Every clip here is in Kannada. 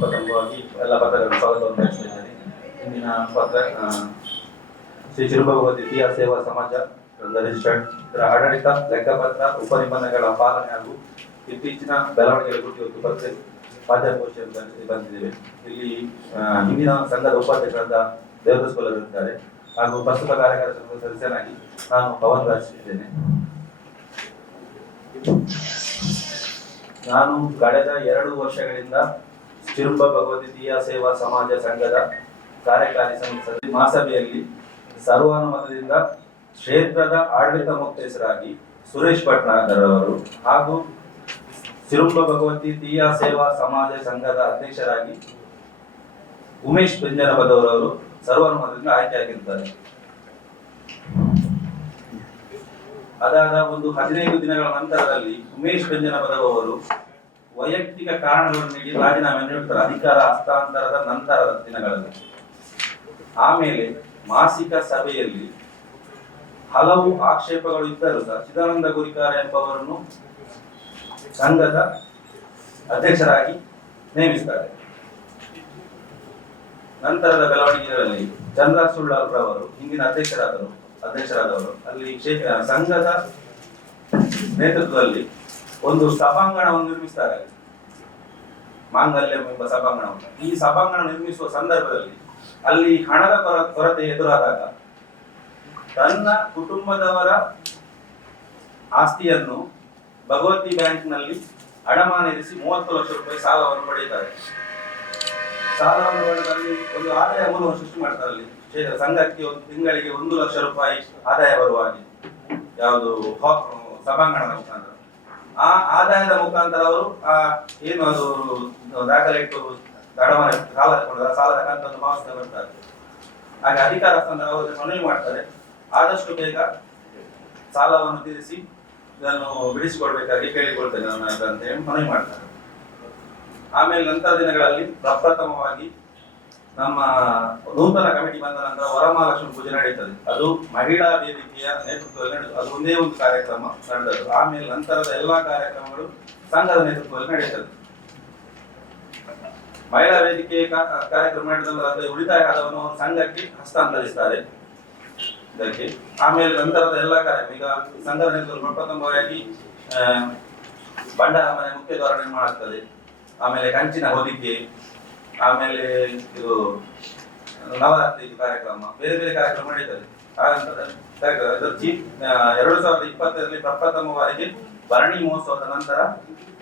ಪ್ರಥಮವಾಗಿ ಎಲ್ಲ ಪತ್ರಗಳನ್ನು ಸ್ವಾಗತವನ್ನು ಬಯಸುತ್ತಿದ್ದೇನೆ. ಇಂದಿನ ಪತ್ರ ಶ್ರೀ ಚಿರುಭಗವತಿ ತೀಯ ಸೇವಾ ಸಮಾಜ ರಿಜಿಸ್ಟರ್ಡ್ ಇದರ ಆಡಳಿತ, ಲೆಕ್ಕಪತ್ರ, ಉಪನಿಬಂಧನೆಗಳ ಪಾಲನೆ ಹಾಗೂ ಇತ್ತೀಚಿನ ಬೆಳವಣಿಗೆಗಳ ಕುರಿತು ಇವತ್ತು ಪತ್ರಿಕಾಗೋಷ್ಠಿಯಲ್ಲಿ ಬಂದಿದ್ದೇವೆ. ಇಲ್ಲಿ ಹಿಂದಿನ ಸಂಘದ ಉಪಾಧ್ಯಕ್ಷರಾದ ದೇವದಾಸ್ ಇದ್ದಾರೆ ಹಾಗೂ ಪ್ರಸ್ತುತ ಕಾರ್ಯಕಾರಿ ಸಂಘದ ಸದಸ್ಯನಾಗಿ ನಾನು ಪವನ್ ರಾಜ್ ಇದ್ದೇನೆ. ನಾನು ಕಳೆದ 2 ವರ್ಷಗಳಿಂದ ಚಿರುಂಬ ಭಗವತಿ ತೀಯ ಸೇವಾ ಸಮಾಜ ಸಂಘದ ಕಾರ್ಯಕಾರಿ ಸಮಿತಿ ಮಹಾಸಭೆಯಲ್ಲಿ ಸರ್ವಾನುಮತದಿಂದ ಕ್ಷೇತ್ರದ ಆಡಳಿತ ಮುಖ್ಯಸ್ಥರಾಗಿ ಸುರೇಶ್ ಭಟ್ನಾಗರ್ ಅವರು ಹಾಗೂ ಚಿರುಂಬ ಭಗವತಿ ತೀಯ ಸೇವಾ ಸಮಾಜ ಸಂಘದ ಅಧ್ಯಕ್ಷರಾಗಿ ಉಮೇಶ್ ಬೆಂಜನಪದವರವರು ಸರ್ವಾನುಮತದಿಂದ ಆಯ್ಕೆಯಾಗಿದ್ದಾರೆ. ಅದಾದ ಒಂದು 15 ದಿನಗಳ ನಂತರದಲ್ಲಿ ಉಮೇಶ್ ಬೆಂಜನಪದವರು ವೈಯಕ್ತಿಕ ಕಾರಣಗಳನ್ನು ನೀಡಿ ರಾಜೀನಾಮೆ ನೀಡುತ್ತಾರೆ, ಅಧಿಕಾರ ಹಸ್ತಾಂತರದ ನಂತರದ ದಿನಗಳಲ್ಲಿ. ಆಮೇಲೆ ಮಾಸಿಕ ಸಭೆಯಲ್ಲಿ ಹಲವು ಆಕ್ಷೇಪಗಳು ಇದ್ದರೂ ಸಹ ಚಿದಾನಂದ ಗುರಿಕಾರ ಎಂಬವರನ್ನು ಸಂಘದ ಅಧ್ಯಕ್ಷರಾಗಿ ನೇಮಿಸುತ್ತಾರೆ. ನಂತರದ ಬೆಳವಣಿಗೆಗಳಲ್ಲಿ ಚಂದ್ರ ಸುಳ್ಳಾರವರು ಹಿಂದಿನ ಅಧ್ಯಕ್ಷರಾದವರು ಅಲ್ಲಿ ಸಂಘದ ನೇತೃತ್ವದಲ್ಲಿ ಒಂದು ಸಭಾಂಗಣವನ್ನು ನಿರ್ಮಿಸುತ್ತಾರೆ, ಮಾಂಗಲ್ಯ ಎಂಬ ಸಭಾಂಗಣವನ್ನು. ಈ ಸಭಾಂಗಣ ನಿರ್ಮಿಸುವ ಸಂದರ್ಭದಲ್ಲಿ ಅಲ್ಲಿ ಹಣದ ಕೊರತೆ ಎದುರಾದಾಗ ತನ್ನ ಕುಟುಂಬದವರ ಆಸ್ತಿಯನ್ನು ಭಗವತಿ ಬ್ಯಾಂಕ್ನಲ್ಲಿ ಅಡಮಾನ ಇರಿಸಿ 30 ಲಕ್ಷ ರೂಪಾಯಿ ಸಾಲವನ್ನು ಪಡೆಯುತ್ತಾರೆ. ಸಾಲವನ್ನು ಪಡೆದಲ್ಲಿ ಒಂದು ಆದಾಯ ಮೂಲವನ್ನು ಸೃಷ್ಟಿ ಮಾಡ್ತಾರೆ. ಅಲ್ಲಿ ಸಂಘಕ್ಕೆ ಒಂದು ತಿಂಗಳಿಗೆ 1 ಲಕ್ಷ ರೂಪಾಯಿ ಆದಾಯ ಬರುವ ಹಾಗೆ ಯಾವುದು ಸಭಾಂಗಣದ ಮುಖಾಂತರ. ಆ ಆದಾಯದ ಮುಖಾಂತರ ಅವರು ಏನು ಅದು ದಾಖಲೆ ಇಟ್ಟು ಅಡಮಾನ ಸಾಲದ ಕಂತನ್ನು ಪಾವತಿಸ್ತಾ ಬರ್ತಾರೆ. ಹಾಗೆ ಅಧಿಕಾರ ಹಸ್ತಾಂತರ ಅವರು ಮನವಿ ಮಾಡ್ತಾರೆ, ಆದಷ್ಟು ಬೇಗ ಸಾಲವನ್ನು ತೀರಿಸಿ ಇದನ್ನು ಬಿಡಿಸಿಕೊಡ್ಬೇಕಾಗಿ ಕೇಳಿಕೊಳ್ತೇನೆ ನಾನು ಅಂತ ಹೇಳಿ ಮನವಿ ಮಾಡ್ತಾರೆ. ಆಮೇಲೆ ನಂತರ ದಿನಗಳಲ್ಲಿ ಪ್ರಪ್ರಥಮವಾಗಿ ನಮ್ಮ ನೂತನ ಕಮಿಟಿ ಬಂದ ನಂತರ ವರಮಹಾಲಕ್ಷ್ಮಿ ಪೂಜೆ ನಡೀತದೆ. ಅದು ಮಹಿಳಾ ವೇದಿಕೆಯ ನೇತೃತ್ವದಲ್ಲಿ ನಡೆಯುತ್ತದೆ. ಅದು ಒಂದೇ ಒಂದು ಕಾರ್ಯಕ್ರಮ ನಡೆದದ್ದು. ಆಮೇಲೆ ನಂತರದ ಎಲ್ಲಾ ಕಾರ್ಯಕ್ರಮಗಳು ಸಂಘದ ನೇತೃತ್ವದಲ್ಲಿ ನಡೆಯುತ್ತದೆ. ಮಹಿಳಾ ವೇದಿಕೆ ಕಾರ್ಯಕ್ರಮ ನಡೆದ ನಂತರ ಅದರ ಉಳಿತಾಯ ಹಣವನ್ನು ಸಂಘಕ್ಕೆ ಹಸ್ತಾಂತರಿಸುತ್ತಾರೆ ಇದಕ್ಕೆ. ಆಮೇಲೆ ನಂತರದ ಎಲ್ಲಾ ಕಾರ್ಯಕ್ರಮ ಈಗ ಸಂಘದ ನೇತೃತ್ವದಲ್ಲಿ ಪ್ರಪ್ರಥಮವಾಗಿ ಭಂಡಾರ ಮನೆ ಮುಖ್ಯ ದ್ವಾರ ನಿರ್ಮಾಣ ಆಗ್ತದೆ. ಆಮೇಲೆ ಕಂಚಿನ ಹೊದಿಕೆ, ಆಮೇಲೆ ಇದು ನವರಾತ್ರಿ ಕಾರ್ಯಕ್ರಮ, ಬೇರೆ ಬೇರೆ ಕಾರ್ಯಕ್ರಮ ನಡೀತದೆ. 2020ರಲ್ಲಿ ಪ್ರಪ್ರಥಮವಾಗಿ ಭರಣಿ ಮಹೋತ್ಸವದ ನಂತರ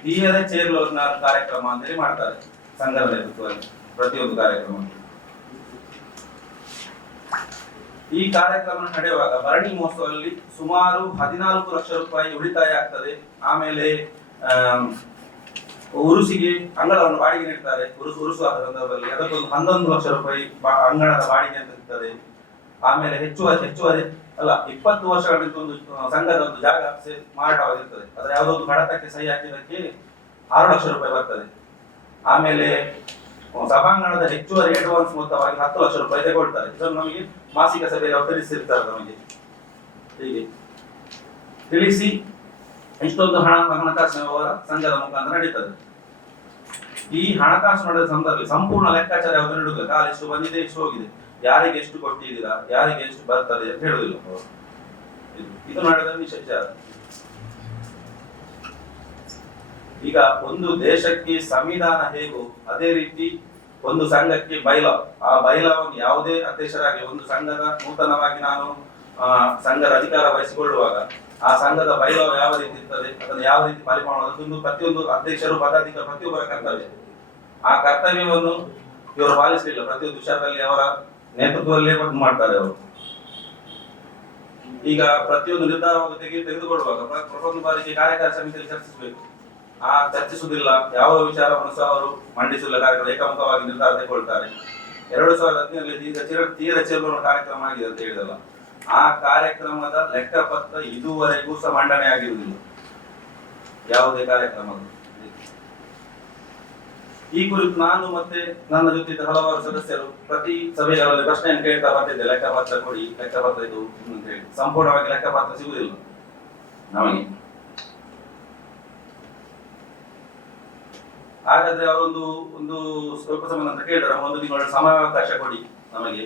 ತೀಯರ ಚೇರ್ಲೋರ್ನ ಕಾರ್ಯಕ್ರಮ ಅಂತೇಳಿ ಮಾಡ್ತಾರೆ ಸಂಘದ ನೇತೃತ್ವದಲ್ಲಿ ಪ್ರತಿಯೊಂದು ಕಾರ್ಯಕ್ರಮ. ಈ ಕಾರ್ಯಕ್ರಮ ನಡೆಯುವಾಗ ಭರಣಿ ಮಹೋತ್ಸವದಲ್ಲಿ ಸುಮಾರು 14 ಲಕ್ಷ ರೂಪಾಯಿ ಉಳಿತಾಯ ಆಗ್ತದೆ. ಆಮೇಲೆ ಉರುಸಿಗೆ ಅಂಗಳವನ್ನು ಬಾಡಿಗೆ ನೀಡ್ತಾರೆ. ಉರುಸುವಾದ ಸಂದರ್ಭದಲ್ಲಿ ಅದಕ್ಕೊಂದು 11 ಲಕ್ಷ ರೂಪಾಯಿ ಅಂಗಣದ ಬಾಡಿಗೆ ಅಂತ ಇರ್ತದೆ. ಆಮೇಲೆ ಹೆಚ್ಚುವರಿ ಅಲ್ಲ 20 ವರ್ಷಗಳಿಂದ ಒಂದು ಸಂಘದ ಒಂದು ಜಾಗ ಮಾರಾಟವಾಗಿರ್ತದೆ. ಅದರ ಯಾವುದೋ ಒಂದು ಕಡತಕ್ಕೆ ಸಹಿ ಹಾಕಿದಕ್ಕೆ 6 ಲಕ್ಷ ರೂಪಾಯಿ ಬರ್ತದೆ. ಆಮೇಲೆ ಸಭಾಂಗಣದ ಹೆಚ್ಚುವರಿ ಅಡ್ವಾನ್ಸ್ ಮೊತ್ತವಾಗಿ 10 ಲಕ್ಷ ರೂಪಾಯಿ ತಗೊಳ್ತಾರೆ. ಇದನ್ನು ನಮಗೆ ಮಾಸಿಕ ಸಭೆಯಲ್ಲಿ ಅವರು ತಿಳಿಸಿರ್ತಾರೆ. ನಮಗೆ ಹೀಗೆ ತಿಳಿಸಿ ಇಷ್ಟೊಂದು ಹಣಕಾಸಿನ ವ್ಯವಹಾರ ಸಂಘದ ಮುಖಾಂತರ ನಡೀತದೆ. ಈ ಹಣಕಾಸು ನಡೆದ ಸಂದರ್ಭದಲ್ಲಿ ಸಂಪೂರ್ಣ ಲೆಕ್ಕಾಚಾರ ಯಾವುದು ನೀಡುವುದಿಲ್ಲ. ಕಾಲ ಎಷ್ಟು ಬಂದಿದೆ, ಎಷ್ಟು ಹೋಗಿದೆ, ಯಾರಿಗೆ ಎಷ್ಟು ಕೊಟ್ಟಿದ್ದೀರಾ, ಯಾರಿಗೆ ಎಷ್ಟು ಬರ್ತದೆ ಅಂತ ಹೇಳುವುದಿಲ್ಲ. ಇದು ನಡೆದ ವಿಚಾರ. ಈಗ ಒಂದು ದೇಶಕ್ಕೆ ಸಂವಿಧಾನ ಹೇಗೋ ಅದೇ ರೀತಿ ಒಂದು ಸಂಘಕ್ಕೆ ಬೈಲಾ, ಆ ಬೈಲಾವನ್ನು ಯಾವುದೇ ಅಧ್ಯಕ್ಷರಾಗಿ ಒಂದು ಸಂಘದ ನೂತನವಾಗಿ ನಾನು ಸಂಘದ ಅಧಿಕಾರ ವಹಿಸಿಕೊಳ್ಳುವಾಗ ಆ ಸಂಘದ ಬೈಲಾವ್ ಯಾವ ರೀತಿ ಇರ್ತದೆ, ಅದನ್ನು ಯಾವ ರೀತಿ ಪಾಲನೆ ಮಾಡೋದು ಪ್ರತಿಯೊಂದು ಅಧ್ಯಕ್ಷರು ಪದಾಧಿಕಾರಿ ಪ್ರತಿಯೊಬ್ಬರ ಕರ್ತವ್ಯ. ಆ ಕರ್ತವ್ಯವನ್ನು ಇವರು ಪಾಲಿಸಲಿಲ್ಲ. ಪ್ರತಿಯೊಂದು ವಿಷಯದಲ್ಲಿ ಅವರ ನೇತೃತ್ವದಲ್ಲೇ ಮಾಡ್ತಾರೆ ಅವರು. ಈಗ ಪ್ರತಿಯೊಂದು ನಿರ್ಧಾರವನ್ನು ತೆಗೆದುಕೊಳ್ಳುವಾಗ ಪ್ರತಿಯೊಂದು ಬಾರಿಗೆ ಕಾರ್ಯಕಾರಿ ಸಮಿತಿಯಲ್ಲಿ ಚರ್ಚಿಸಬೇಕು. ಆ ಚರ್ಚಿಸುವುದಿಲ್ಲ, ಯಾವ ವಿಚಾರವನ್ನು ಸಹ ಅವರು ಮಂಡಿಸಿಲ್ಲ. ಕಾರ್ಯಕ್ರಮ ಏಕಮುಖವಾಗಿ ನಿರ್ಧಾರ ತೆಗೆದುಕೊಳ್ತಾರೆ. 2015ರಲ್ಲಿ ತೀರ ಚೇರ್ಲೋರ್ನ ಕಾರ್ಯಕ್ರಮ ಆಗಿದೆ ಅಂತ ಹೇಳಿದಲ್ಲ, ಆ ಕಾರ್ಯಕ್ರಮದ ಲೆಕ್ಕಪತ್ರ ಇದುವರೆಗೂ ಸಹ ಮಂಡನೆ ಆಗಿರುವುದಿಲ್ಲ ಯಾವುದೇ ಕಾರ್ಯಕ್ರಮ. ಈ ಕುರಿತು ನಾನು ಮತ್ತೆ ನನ್ನ ಜೊತೆ ಹಲವಾರು ಸದಸ್ಯರು ಪ್ರತಿ ಸಭೆಗಳಲ್ಲಿ ಪ್ರಶ್ನೆಯನ್ನು ಕೇಳ್ತಾ ಬರ್ತಿದ್ದೆ, ಲೆಕ್ಕಪತ್ರ ಕೊಡಿ, ಲೆಕ್ಕಪತ್ರ ಇದು ಅಂತ ಹೇಳಿ. ಸಂಪೂರ್ಣವಾಗಿ ಲೆಕ್ಕಪತ್ರ ಸಿಗುವುದಿಲ್ಲ ನಮಗೆ. ಹಾಗಾದ್ರೆ ಅವರೊಂದು ಒಂದು ಸ್ವಲ್ಪ ಸಮಯ ನಂತರ ಕೇಳಿದ್ರೆ ಒಂದು ತಿಂಗಳ ಸಮಯಾವಕಾಶ ಕೊಡಿ ನಮಗೆ,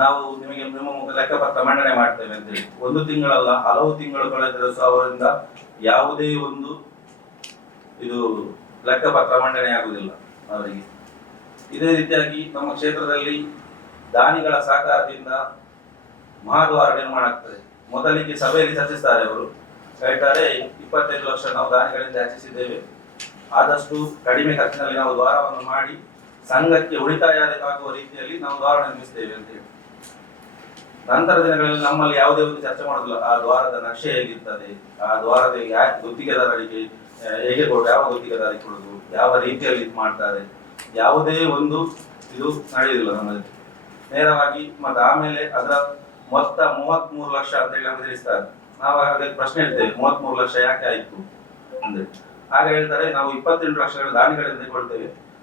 ನಾವು ನಿಮಗೆ ನಿಮ್ಮ ಲೆಕ್ಕಪತ್ರ ಮಂಡನೆ ಮಾಡ್ತೇವೆ ಅಂತೇಳಿ. ಒಂದು ತಿಂಗಳಲ್ಲ, ಹಲವು ತಿಂಗಳು ಕಳೆದರೂ ಸಹ ಅವರಿಂದ ಯಾವುದೇ ಒಂದು ಇದು ಲೆಕ್ಕಪತ್ರ ಮಂಡನೆ ಆಗುವುದಿಲ್ಲ ಅವರಿಗೆ. ಇದೇ ರೀತಿಯಾಗಿ ನಮ್ಮ ಕ್ಷೇತ್ರದಲ್ಲಿ ದಾನಿಗಳ ಸಹಕಾರದಿಂದ ಮಹಾದ್ವಾರ ನಿರ್ಮಾಣ ಆಗ್ತದೆ. ಮೊದಲಿಗೆ ಸಭೆಯಲ್ಲಿ ಚರ್ಚಿಸ್ತಾರೆ, ಅವರು ಹೇಳ್ತಾರೆ 25 ಲಕ್ಷ ನಾವು ದಾನಿಗಳಿಂದ ಯಾಚಿಸಿದ್ದೇವೆ, ಆದಷ್ಟು ಕಡಿಮೆ ಖರ್ಚಿನಲ್ಲಿ ನಾವು ದ್ವಾರವನ್ನು ಮಾಡಿ ಸಂಘಕ್ಕೆ ಉಳಿತಾಯ ಆಗುವ ರೀತಿಯಲ್ಲಿ ನಾವು ದ್ವಾರ ನಿರ್ಮಿಸ್ತೇವೆ ಅಂತ ಹೇಳಿ. ನಂತರ ದಿನಗಳಲ್ಲಿ ನಮ್ಮಲ್ಲಿ ಯಾವುದೇ ಒಂದು ಚರ್ಚೆ ಮಾಡೋದಿಲ್ಲ, ಆ ದ್ವಾರದ ನಕ್ಷೆ ಹೇಗಿರ್ತದೆ, ಆ ದ್ವಾರದ ಗುತ್ತಿಗೆದಾರರಿಗೆ ಹೇಗೆ ಕೊಡು, ಯಾವ ಗುತ್ತಿಗೆದಾರಿಗೆ ಕೊಡುದು, ಯಾವ ರೀತಿಯಲ್ಲಿ ಇದು ಮಾಡ್ತಾರೆ, ಯಾವುದೇ ಒಂದು ಇದು ನಡೆಯುವುದಿಲ್ಲ ನಮ್ಮಲ್ಲಿ. ನೇರವಾಗಿ ಮತ್ತೆ ಆಮೇಲೆ ಅದರ ಮೊತ್ತ 33 ಲಕ್ಷ ಅಂತ ಹೇಳಿ ನಮಗೆ ತಿಳಿಸ್ತಾರೆ. ನಾವು ಹಾಗೆ ಪ್ರಶ್ನೆ ಇರ್ತೇವೆ, 33 ಲಕ್ಷ ಯಾಕೆ ಆಯ್ತು ಅಂದ್ರೆ ಆಗ ಹೇಳ್ತಾರೆ, ನಾವು 28 ಲಕ್ಷಗಳ ದಾನಿಗಳಿಂದ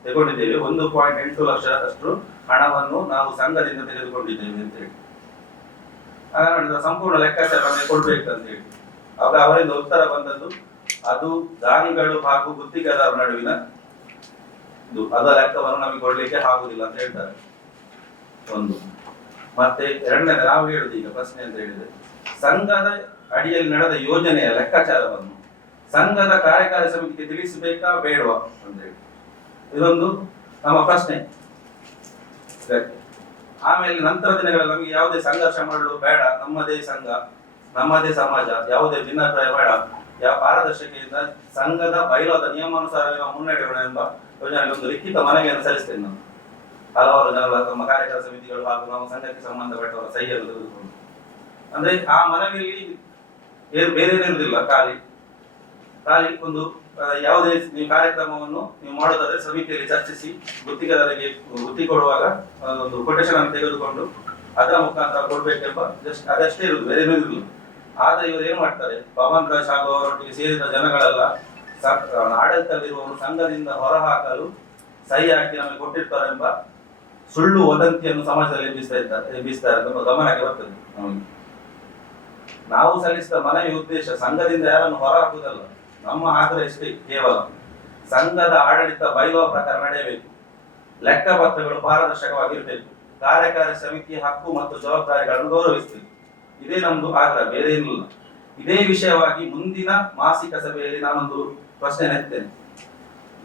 ತಗೊಂಡಿದ್ದೇವೆ, 1.8 ಲಕ್ಷ ಅಷ್ಟು ಹಣವನ್ನು ನಾವು ಸಂಘದಿಂದ ತೆಗೆದುಕೊಂಡಿದ್ದೇವೆ ಅಂತ ಹೇಳಿ. ಆಗ ನೋಡಿದ್ರೆ ಸಂಪೂರ್ಣ ಲೆಕ್ಕಾಚಾರ ನಮಗೆ ಕೊಡ್ಬೇಕಂತ ಹೇಳಿ. ಆಗ ಅವರಿಂದ ಉತ್ತರ ಬಂದದ್ದು, ಅದು ದಾನಿಗಳು ಹಾಗೂ ಗುತ್ತಿಗೆದಾರರ ನಡುವಿನ ಇದು, ಅದರ ಲೆಕ್ಕವನ್ನು ನಮಗೆ ಕೊಡ್ಲಿಕ್ಕೆ ಆಗುದಿಲ್ಲ ಅಂತ ಹೇಳ್ತಾರೆ ಒಂದು. ಮತ್ತೆ ಎರಡನೇದು ನಾವು ಹೇಳುದು ಈಗ ಪ್ರಶ್ನೆ ಅಂತ ಹೇಳಿದ್ರೆ, ಸಂಘದ ಅಡಿಯಲ್ಲಿ ನಡೆದ ಯೋಜನೆಯ ಲೆಕ್ಕಾಚಾರವನ್ನು ಸಂಘದ ಕಾರ್ಯಕಾರಿ ಸಮಿತಿಗೆ ತಿಳಿಸಬೇಕಾ ಬೇಡವಾ ಅಂತ ಹೇಳಿ ಇದೊಂದು ನಮ್ಮ ಪ್ರಶ್ನೆ. ಆಮೇಲೆ ನಂತರ ದಿನಗಳಲ್ಲಿ ನಮಗೆ ಯಾವುದೇ ಸಂಘರ್ಷ ಮಾಡಲು ಬೇಡ, ನಮ್ಮದೇ ಸಂಘ ನಮ್ಮದೇ ಸಮಾಜ, ಯಾವುದೇ ಭಿನ್ನಾಭಿಪ್ರಾಯ ಬೇಡ, ಯಾವ ಪಾರದರ್ಶಕೆಯಿಂದ ಸಂಘದ ಬೈಲಾದ ನಿಯಮಾನುಸಾರವೇ ನಾವು ಮುನ್ನಡೆಯೋಣ ಎಂಬ ಯೋಜನೆಗೆ ಒಂದು ಲಿಖಿತ ಮನವಿಯನ್ನು ಸಲ್ಲಿಸ್ತೇನೆ ನಾವು. ಹಲವಾರು ಜನರ ನಮ್ಮ ಕಾರ್ಯಕಾರಿ ಸಮಿತಿಗಳು ಹಾಗೂ ನಮ್ಮ ಸಂಘಕ್ಕೆ ಸಂಬಂಧಪಟ್ಟವರ ಸಹಿಯನ್ನು ತೆಗೆದುಕೊಂಡು, ಅಂದ್ರೆ ಆ ಮನವಿಯಲ್ಲಿ ಬೇರೆ ಇರುವುದಿಲ್ಲ, ಖಾಲಿ ಒಂದು ಯಾವುದೇ ನೀವು ಕಾರ್ಯಕ್ರಮವನ್ನು ನೀವು ಮಾಡೋದಾದ್ರೆ ಸಮಿತಿಯಲ್ಲಿ ಚರ್ಚಿಸಿ ಗುತ್ತಿಗೆದಾರರಿಗೆ ಗುತ್ತಿ ಕೊಡುವಾಗ ಒಂದು ಕೊಟೇಶನ್ ಅನ್ನು ತೆಗೆದುಕೊಂಡು ಅದರ ಮುಖಾಂತರ ಕೊಡ್ಬೇಕೆಂಬ ಅದಷ್ಟೇ ಇರುವುದು, ಬೇರೆ ಇರುವುದಿಲ್ಲ. ಆದ್ರೆ ಇವರು ಏನ್ ಮಾಡ್ತಾರೆ, ಪವನ್ ರಾಜ್ ಹಾಗೂ ಅವರೊಟ್ಟಿಗೆ ಸೇರಿದ ಜನಗಳೆಲ್ಲ ಆಡಳಿತದಲ್ಲಿರುವವರು ಸಂಘದಿಂದ ಹೊರಹಾಕಲು ಸಹಿ ಹಾಕಿ ನಮಗೆ ಕೊಟ್ಟಿರ್ತಾರೆ ಎಂಬ ಸುಳ್ಳು ವದಂತಿಯನ್ನು ಸಮಾಜದಲ್ಲಿ ಎಬ್ಬಿಸ್ತಾರೆ ಅಂತ ಗಮನಕ್ಕೆ ಬರ್ತದೆ ನಮಗೆ. ನಾವು ಸಲ್ಲಿಸಿದ ಮನವಿ ಉದ್ದೇಶ ಸಂಘದಿಂದ ಯಾರನ್ನು ಹೊರ ಹಾಕುವುದಲ್ಲ, ನಮ್ಮ ಆಗ್ರಹ ಇಷ್ಟೇ, ಕೇವಲ ಸಂಘದ ಆಡಳಿತ ಬೈಲೋ ಪ್ರಕಾರ ನಡೆಯಬೇಕು, ಲೆಕ್ಕಪತ್ರಗಳು ಪಾರದರ್ಶಕವಾಗಿರಬೇಕು, ಕಾರ್ಯಕಾರಿ ಸಮಿತಿಯ ಹಕ್ಕು ಮತ್ತು ಜವಾಬ್ದಾರಿಗಳನ್ನು ಗೌರವಿಸಬೇಕು. ಇದೇ ನಮ್ದು ಆಗ್ರಹ, ಬೇರೆ ಏನಿಲ್ಲ. ಇದೇ ವಿಷಯವಾಗಿ ಮುಂದಿನ ಮಾಸಿಕ ಸಭೆಯಲ್ಲಿ ನಾನೊಂದು ಪ್ರಶ್ನೆ ಎತ್ತೇನೆ.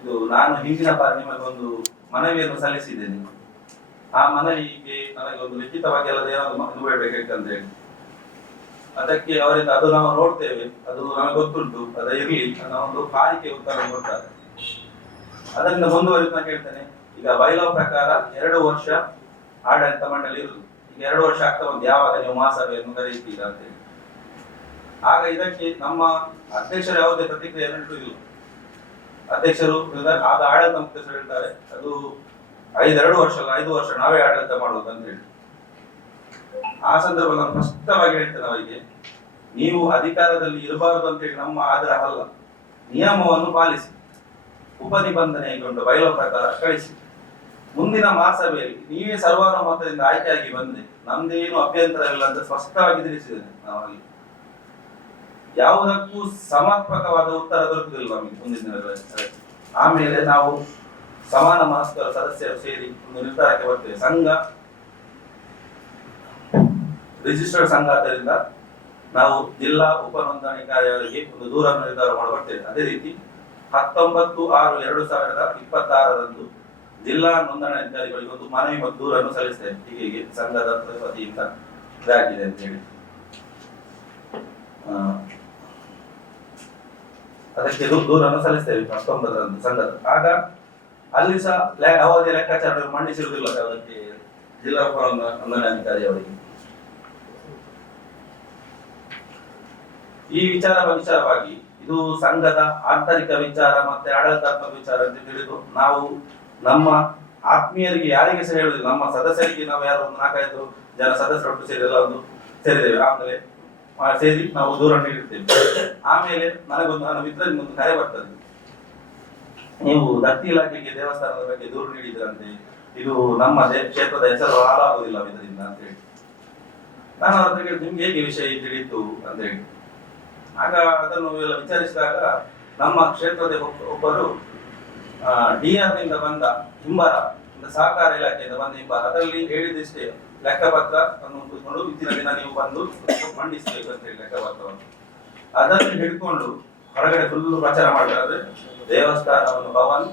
ಇದು ನಾನು ಹಿಂದಿನ ಬಾರಿ ನಿಮಗೊಂದು ಮನವಿಯನ್ನು ಸಲ್ಲಿಸಿದ್ದೇನೆ. ಆ ಮನವಿಗೆ ನನಗೆ ಒಂದು ಲಿಖಿತವಾಗಿ ಅಲ್ಲದೆ ಏನಾದ್ರು ಬೇಕಂತ ಹೇಳಿ, ಅದಕ್ಕೆ ಅವರಿಂದ ಅದು ನಾವು ನೋಡ್ತೇವೆ, ಅದು ನಮಗೆ ಗೊತ್ತುಂಟು, ಅದ ಇರ್ಲಿ ಅನ್ನೋ ಒಂದು ಕಾಣಿಕೆ ಉತ್ತರ ಕೊಡ್ತಾರೆ. ಅದರಿಂದ ಮುಂದುವರಿದು ನಾನು ಕೇಳ್ತೇನೆ, ಈಗ ಬೈಲಾ ಪ್ರಕಾರ 2 ವರ್ಷ ಆಡಳಿತ ಮಂಡಳಿ ಇರುವುದು, ಈಗ 2 ವರ್ಷ ಆಗ್ತಾ ಬಂದು ಯಾವಾಗ ನೀವು ಮಹಾಸಭೆಯನ್ನು ಕರೆಯುತ್ತೀರಾ ಅಂತ ಹೇಳಿ. ಆಗ ಇದಕ್ಕೆ ನಮ್ಮ ಅಧ್ಯಕ್ಷರು ಯಾವುದೇ ಪ್ರತಿಕ್ರಿಯೆ ನೀಡುವುದಿಲ್ಲ. ಅಧ್ಯಕ್ಷರು ಆಗ ಆಡಳಿತ ಮುಖ್ಯಸ್ಥರು ಹೇಳ್ತಾರೆ, ಅದು 2 ವರ್ಷ ಅಲ್ಲ 5 ವರ್ಷ ನಾವೇ ಆಡಳಿತ ಮಾಡುವುದು ಅಂತ ಹೇಳಿ. ಆ ಸಂದರ್ಭದಲ್ಲಿ ನಾನು ಸ್ಪಷ್ಟವಾಗಿ ಹೇಳ್ತೇನೆ ಅವರಿಗೆ, ನೀವು ಅಧಿಕಾರದಲ್ಲಿ ಇರಬಾರದು ಅಂತ ಹೇಳಿ ನಮ್ಮ ಆಗ್ರಹ ಅಲ್ಲ, ನಿಯಮವನ್ನು ಪಾಲಿಸಿ, ಉಪನಿಬಂಧನೆಗೊಂಡು ಬೈಲೋ ಪ್ರಕಾರ ಕಳಿಸಿ. ಮುಂದಿನ ಮಹಾಸಭೆಯಲ್ಲಿ ನೀವೇ ಸರ್ವಾನುಮತದಿಂದ ಆಯ್ಕೆಯಾಗಿ ಬಂದ್ರೆ ನಮ್ದೇನು ಅಭ್ಯಂತರವಿಲ್ಲ ಅಂತ ಸ್ಪಷ್ಟವಾಗಿ ತಿಳಿಸಿದ್ದೇನೆ. ನಾವಲ್ಲಿ ಯಾವುದಕ್ಕೂ ಸಮರ್ಪಕವಾದ ಉತ್ತರ ದೊರಕುವುದಿಲ್ಲ ನಮಗೆ ಮುಂದಿನ ದಿನಗಳಲ್ಲಿ. ಆಮೇಲೆ ನಾವು ಸಮಾನ ಮನಸ್ಕರ ಸದಸ್ಯರು ಸೇರಿ ಒಂದು ನಿರ್ಧಾರಕ್ಕೆ ಬರ್ತೇವೆ. ಸಂಘ ರಿಜಿಸ್ಟರ್ಡ್ ಸಂಘ ಆದ್ದರಿಂದ ನಾವು ಜಿಲ್ಲಾ ಉಪ ನೋಂದಣಿಕಾರಿಯವರಿಗೆ ಒಂದು ದೂರನ್ನು ನಿರ್ಧಾರ ಮಾಡಬರ್ತೇವೆ. ಅದೇ ರೀತಿ 19/6/2026 ಜಿಲ್ಲಾ ನೋಂದಣಾಧಿಕಾರಿಗಳಿಗೆ ಒಂದು ಮನವಿ ಮತ್ತು ದೂರನ್ನು ಸಲ್ಲಿಸ್ತೇವೆ. ಹೀಗೆ ಸಂಘದ ವತಿಯಿಂದ ಇದಾಗಿದೆ ಅಂತ ಹೇಳಿ ಅದಕ್ಕೆ ದೂರನ್ನು ಸಲ್ಲಿಸ್ತೇವೆ 19ರಂದು ಸಂಘದ. ಆಗ ಅಲ್ಲಿ ಸಹ ಅವಧಿ ಲೆಕ್ಕಾಚಾರ ಮಂಡಿಸಿರುವುದಿಲ್ಲ ಅದಕ್ಕೆ ಜಿಲ್ಲಾ ಉಪ ನೋಂದಣಾಧಿಕಾರಿ ಅವರಿಗೆ. ಈ ವಿಚಾರವಾಗಿ ಇದು ಸಂಘದ ಆಂತರಿಕ ವಿಚಾರ ಮತ್ತೆ ಆಡಳಿತಾತ್ಮಕ ವಿಚಾರ ಅಂತ ತಿಳಿದು ನಾವು ನಮ್ಮ ಆತ್ಮೀಯರಿಗೆ ಯಾರಿಗೆ ಸಹ ಹೇಳುದಿಲ್ಲ, ನಮ್ಮ ಸದಸ್ಯರಿಗೆ ನಾವು ಯಾರು 4-5 ಜನ ಸದಸ್ಯರೊಟ್ಟು ಸೇರಿಲ್ಲ ಒಂದು ಸೇರಿದ್ದೇವೆ. ಆಮೇಲೆ ಸೇರಿ ನಾವು ದೂರ ನೀಡಿರ್ತೇವೆ. ಆಮೇಲೆ ನನ್ನ ಮಿತ್ರರಿಂದ ಒಂದು ಕರೆ ಬರ್ತದೆ, ನೀವು ದತ್ತಿ ಇಲಾಖೆಗೆ ದೇವಸ್ಥಾನದ ಬಗ್ಗೆ ದೂರು ನೀಡಿದ್ರಂತೆ, ಇದು ನಮ್ಮ ಕ್ಷೇತ್ರದ ಹೆಸರು ಹಾಳಾಗುವುದಿಲ್ಲ ಇದರಿಂದ ಅಂತ ಹೇಳಿ. ನಾನು ಅವ್ರ ಹತ್ರ ಕೇಳಿದೆ, ನಿಮ್ಗೆ ಹೇಗೆ ವಿಷಯ ತಿಳಿಯಿತು ಅಂತ ಹೇಳಿ. ಆಗ ಅದನ್ನು ಎಲ್ಲ ವಿಚಾರಿಸಿದಾಗ ನಮ್ಮ ಕ್ಷೇತ್ರದ ಒಬ್ಬರು DR ನಿಂದ ಬಂದ ಹಿಂಬರ, ಸಹಕಾರ ಇಲಾಖೆಯಿಂದ ಬಂದ ಹಿಂಬರ, ಅದರಲ್ಲಿ ಹೇಳಿದಿಷ್ಟೇ ಲೆಕ್ಕಪತ್ರ ಅನ್ನು ಕೂತ್ಕೊಂಡು ಇಂದಿನ ದಿನ ನೀವು ಬಂದು ಮಂಡಿಸಬೇಕು ಅಂತ ಹೇಳಿ ಲೆಕ್ಕಪತ್ರವನ್ನು ಅದನ್ನು ಹಿಡ್ಕೊಂಡು ಹೊರಗಡೆ ಫುಲ್ ಪ್ರಚಾರ ಮಾಡ್ತಾರೆ. ದೇವಸ್ಥಾನವನ್ನು ಭವನ್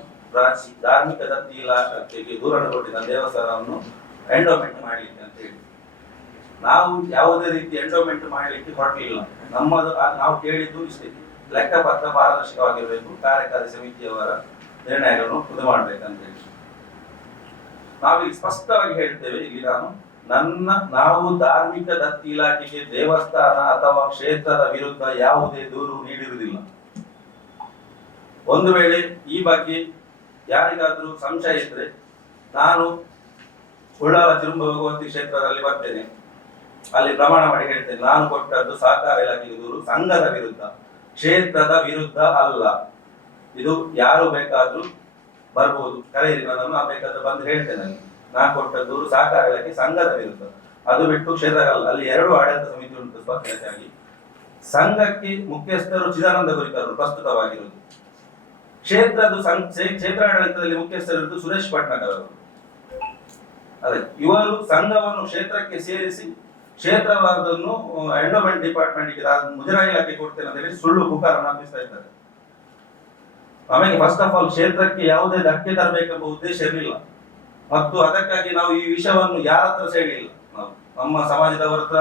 ಧಾರ್ಮಿಕ ದತ್ತಿ ಇಲಾಖೆಗೆ ದೂರನ್ನು ಕೊಟ್ಟಿದ್ದ ದೇವಸ್ಥಾನವನ್ನು ಎಂಡೋಮೆಂಟ್ ಮಾಡಲಿಕ್ಕೆ ಅಂತ ಹೇಳಿ ನಾವು ಯಾವುದೇ ರೀತಿ ಎಂಡೋಮೆಂಟ್ ಮಾಡಲಿಕ್ಕೆ ಹೊರಟಿಲ್ಲ. ನಮ್ಮದು ನಾವು ಕೇಳಿದ್ದು ಇಷ್ಟೇ, ಲೆಕ್ಕಪತ್ರ ಪಾರದರ್ಶಕವಾಗಿರಬೇಕು, ಕಾರ್ಯಕಾರಿ ಸಮಿತಿಯವರ ನಿರ್ಣಯಗಳನ್ನು ಇದು ಮಾಡ್ಬೇಕಂತ ಹೇಳಿ ನಾವೀಗ ಸ್ಪಷ್ಟವಾಗಿ ಹೇಳ್ತೇವೆ. ಇಲ್ಲಿ ನಾವು ಧಾರ್ಮಿಕ ದತ್ತಿ ಇಲಾಖೆಗೆ ದೇವಸ್ಥಾನ ಅಥವಾ ಕ್ಷೇತ್ರದ ವಿರುದ್ಧ ಯಾವುದೇ ದೂರು ನೀಡಿರುವುದಿಲ್ಲ. ಒಂದು ವೇಳೆ ಈ ಬಗ್ಗೆ ಯಾರಿಗಾದ್ರೂ ಸಂಶಯ ಇದ್ರೆ ನಾನು ಉಳ್ಳಾಲ ತಿರುಂಬ ಭಗವತಿ ಕ್ಷೇತ್ರದಲ್ಲಿ ಬರ್ತೇನೆ, ಅಲ್ಲಿ ಪ್ರಮಾಣ ಮಾಡಿ ಹೇಳ್ತೇನೆ, ನಾನು ಕೊಟ್ಟದ್ದು ಸಹಕಾರ ಇಲಾಖೆಗೆ ದೂರು ಸಂಘದ ವಿರುದ್ಧ, ಕ್ಷೇತ್ರದ ವಿರುದ್ಧ ಅಲ್ಲ. ಇದು ಯಾರು ಬೇಕಾದ್ರೂ ಬರ್ಬೋದು, ಕರೆಯಿರಿ ನನ್ನನ್ನು, ನಾ ಬೇಕಾದ್ರೂ ಬಂದು ಹೇಳ್ತೇನೆ. ನಾನು ಕೊಟ್ಟ ದೂರು ಸಹಕಾರ ಇಲಾಖೆ ಸಂಘದ ವಿರುದ್ಧ, ಅದು ಬಿಟ್ಟು ಕ್ಷೇತ್ರಗಲ್ಲ. ಅಲ್ಲಿ 2 ಆಡಳಿತ ಸಮಿತಿ ಉಂಟು ಸ್ಪಷ್ಟತೆಯಾಗಿ. ಸಂಘಕ್ಕೆ ಮುಖ್ಯಸ್ಥರು ಚಿದಾನಂದ ಗುರಿಕರು ಪ್ರಸ್ತುತವಾಗಿರುವುದು, ಕ್ಷೇತ್ರದ ಕ್ಷೇತ್ರಾಡಳಿತದಲ್ಲಿ ಮುಖ್ಯಸ್ಥರಿರುವುದು ಸುರೇಶ್ ಪಟ್ನಾಗರ್ ಅವರು. ಅದೇ ಇವರು ಸಂಘವನ್ನು ಕ್ಷೇತ್ರಕ್ಕೆ ಸೇರಿಸಿ ಕ್ಷೇತ್ರವಾದನ್ನು ಎಂಡೋಮೆಂಟ್ ಡಿಪಾರ್ಟ್ಮೆಂಟ್ಗೆ ಮುಜರಾಯಿ ಇಲಾಖೆ ಕೊಡ್ತೇನೆ ಅಂತ ಹೇಳಿ ಸುಳ್ಳು ಪುಕಾರ ನಂಬಿಸ್ತಾ ಇದ್ದಾರೆ. ನಮಗೆ ಫಸ್ಟ್ ಆಫ್ ಆಲ್ ಕ್ಷೇತ್ರಕ್ಕೆ ಯಾವುದೇ ಧಕ್ಕೆ ತರಬೇಕೆಂಬ ಉದ್ದೇಶ ಇರಲಿಲ್ಲ, ಮತ್ತು ಅದಕ್ಕಾಗಿ ನಾವು ಈ ವಿಷಯವನ್ನು ಯಾರ ಹತ್ರ ಹೇಳಿಲ್ಲ. ನಾವು ನಮ್ಮ ಸಮಾಜದವರ ಹತ್ರ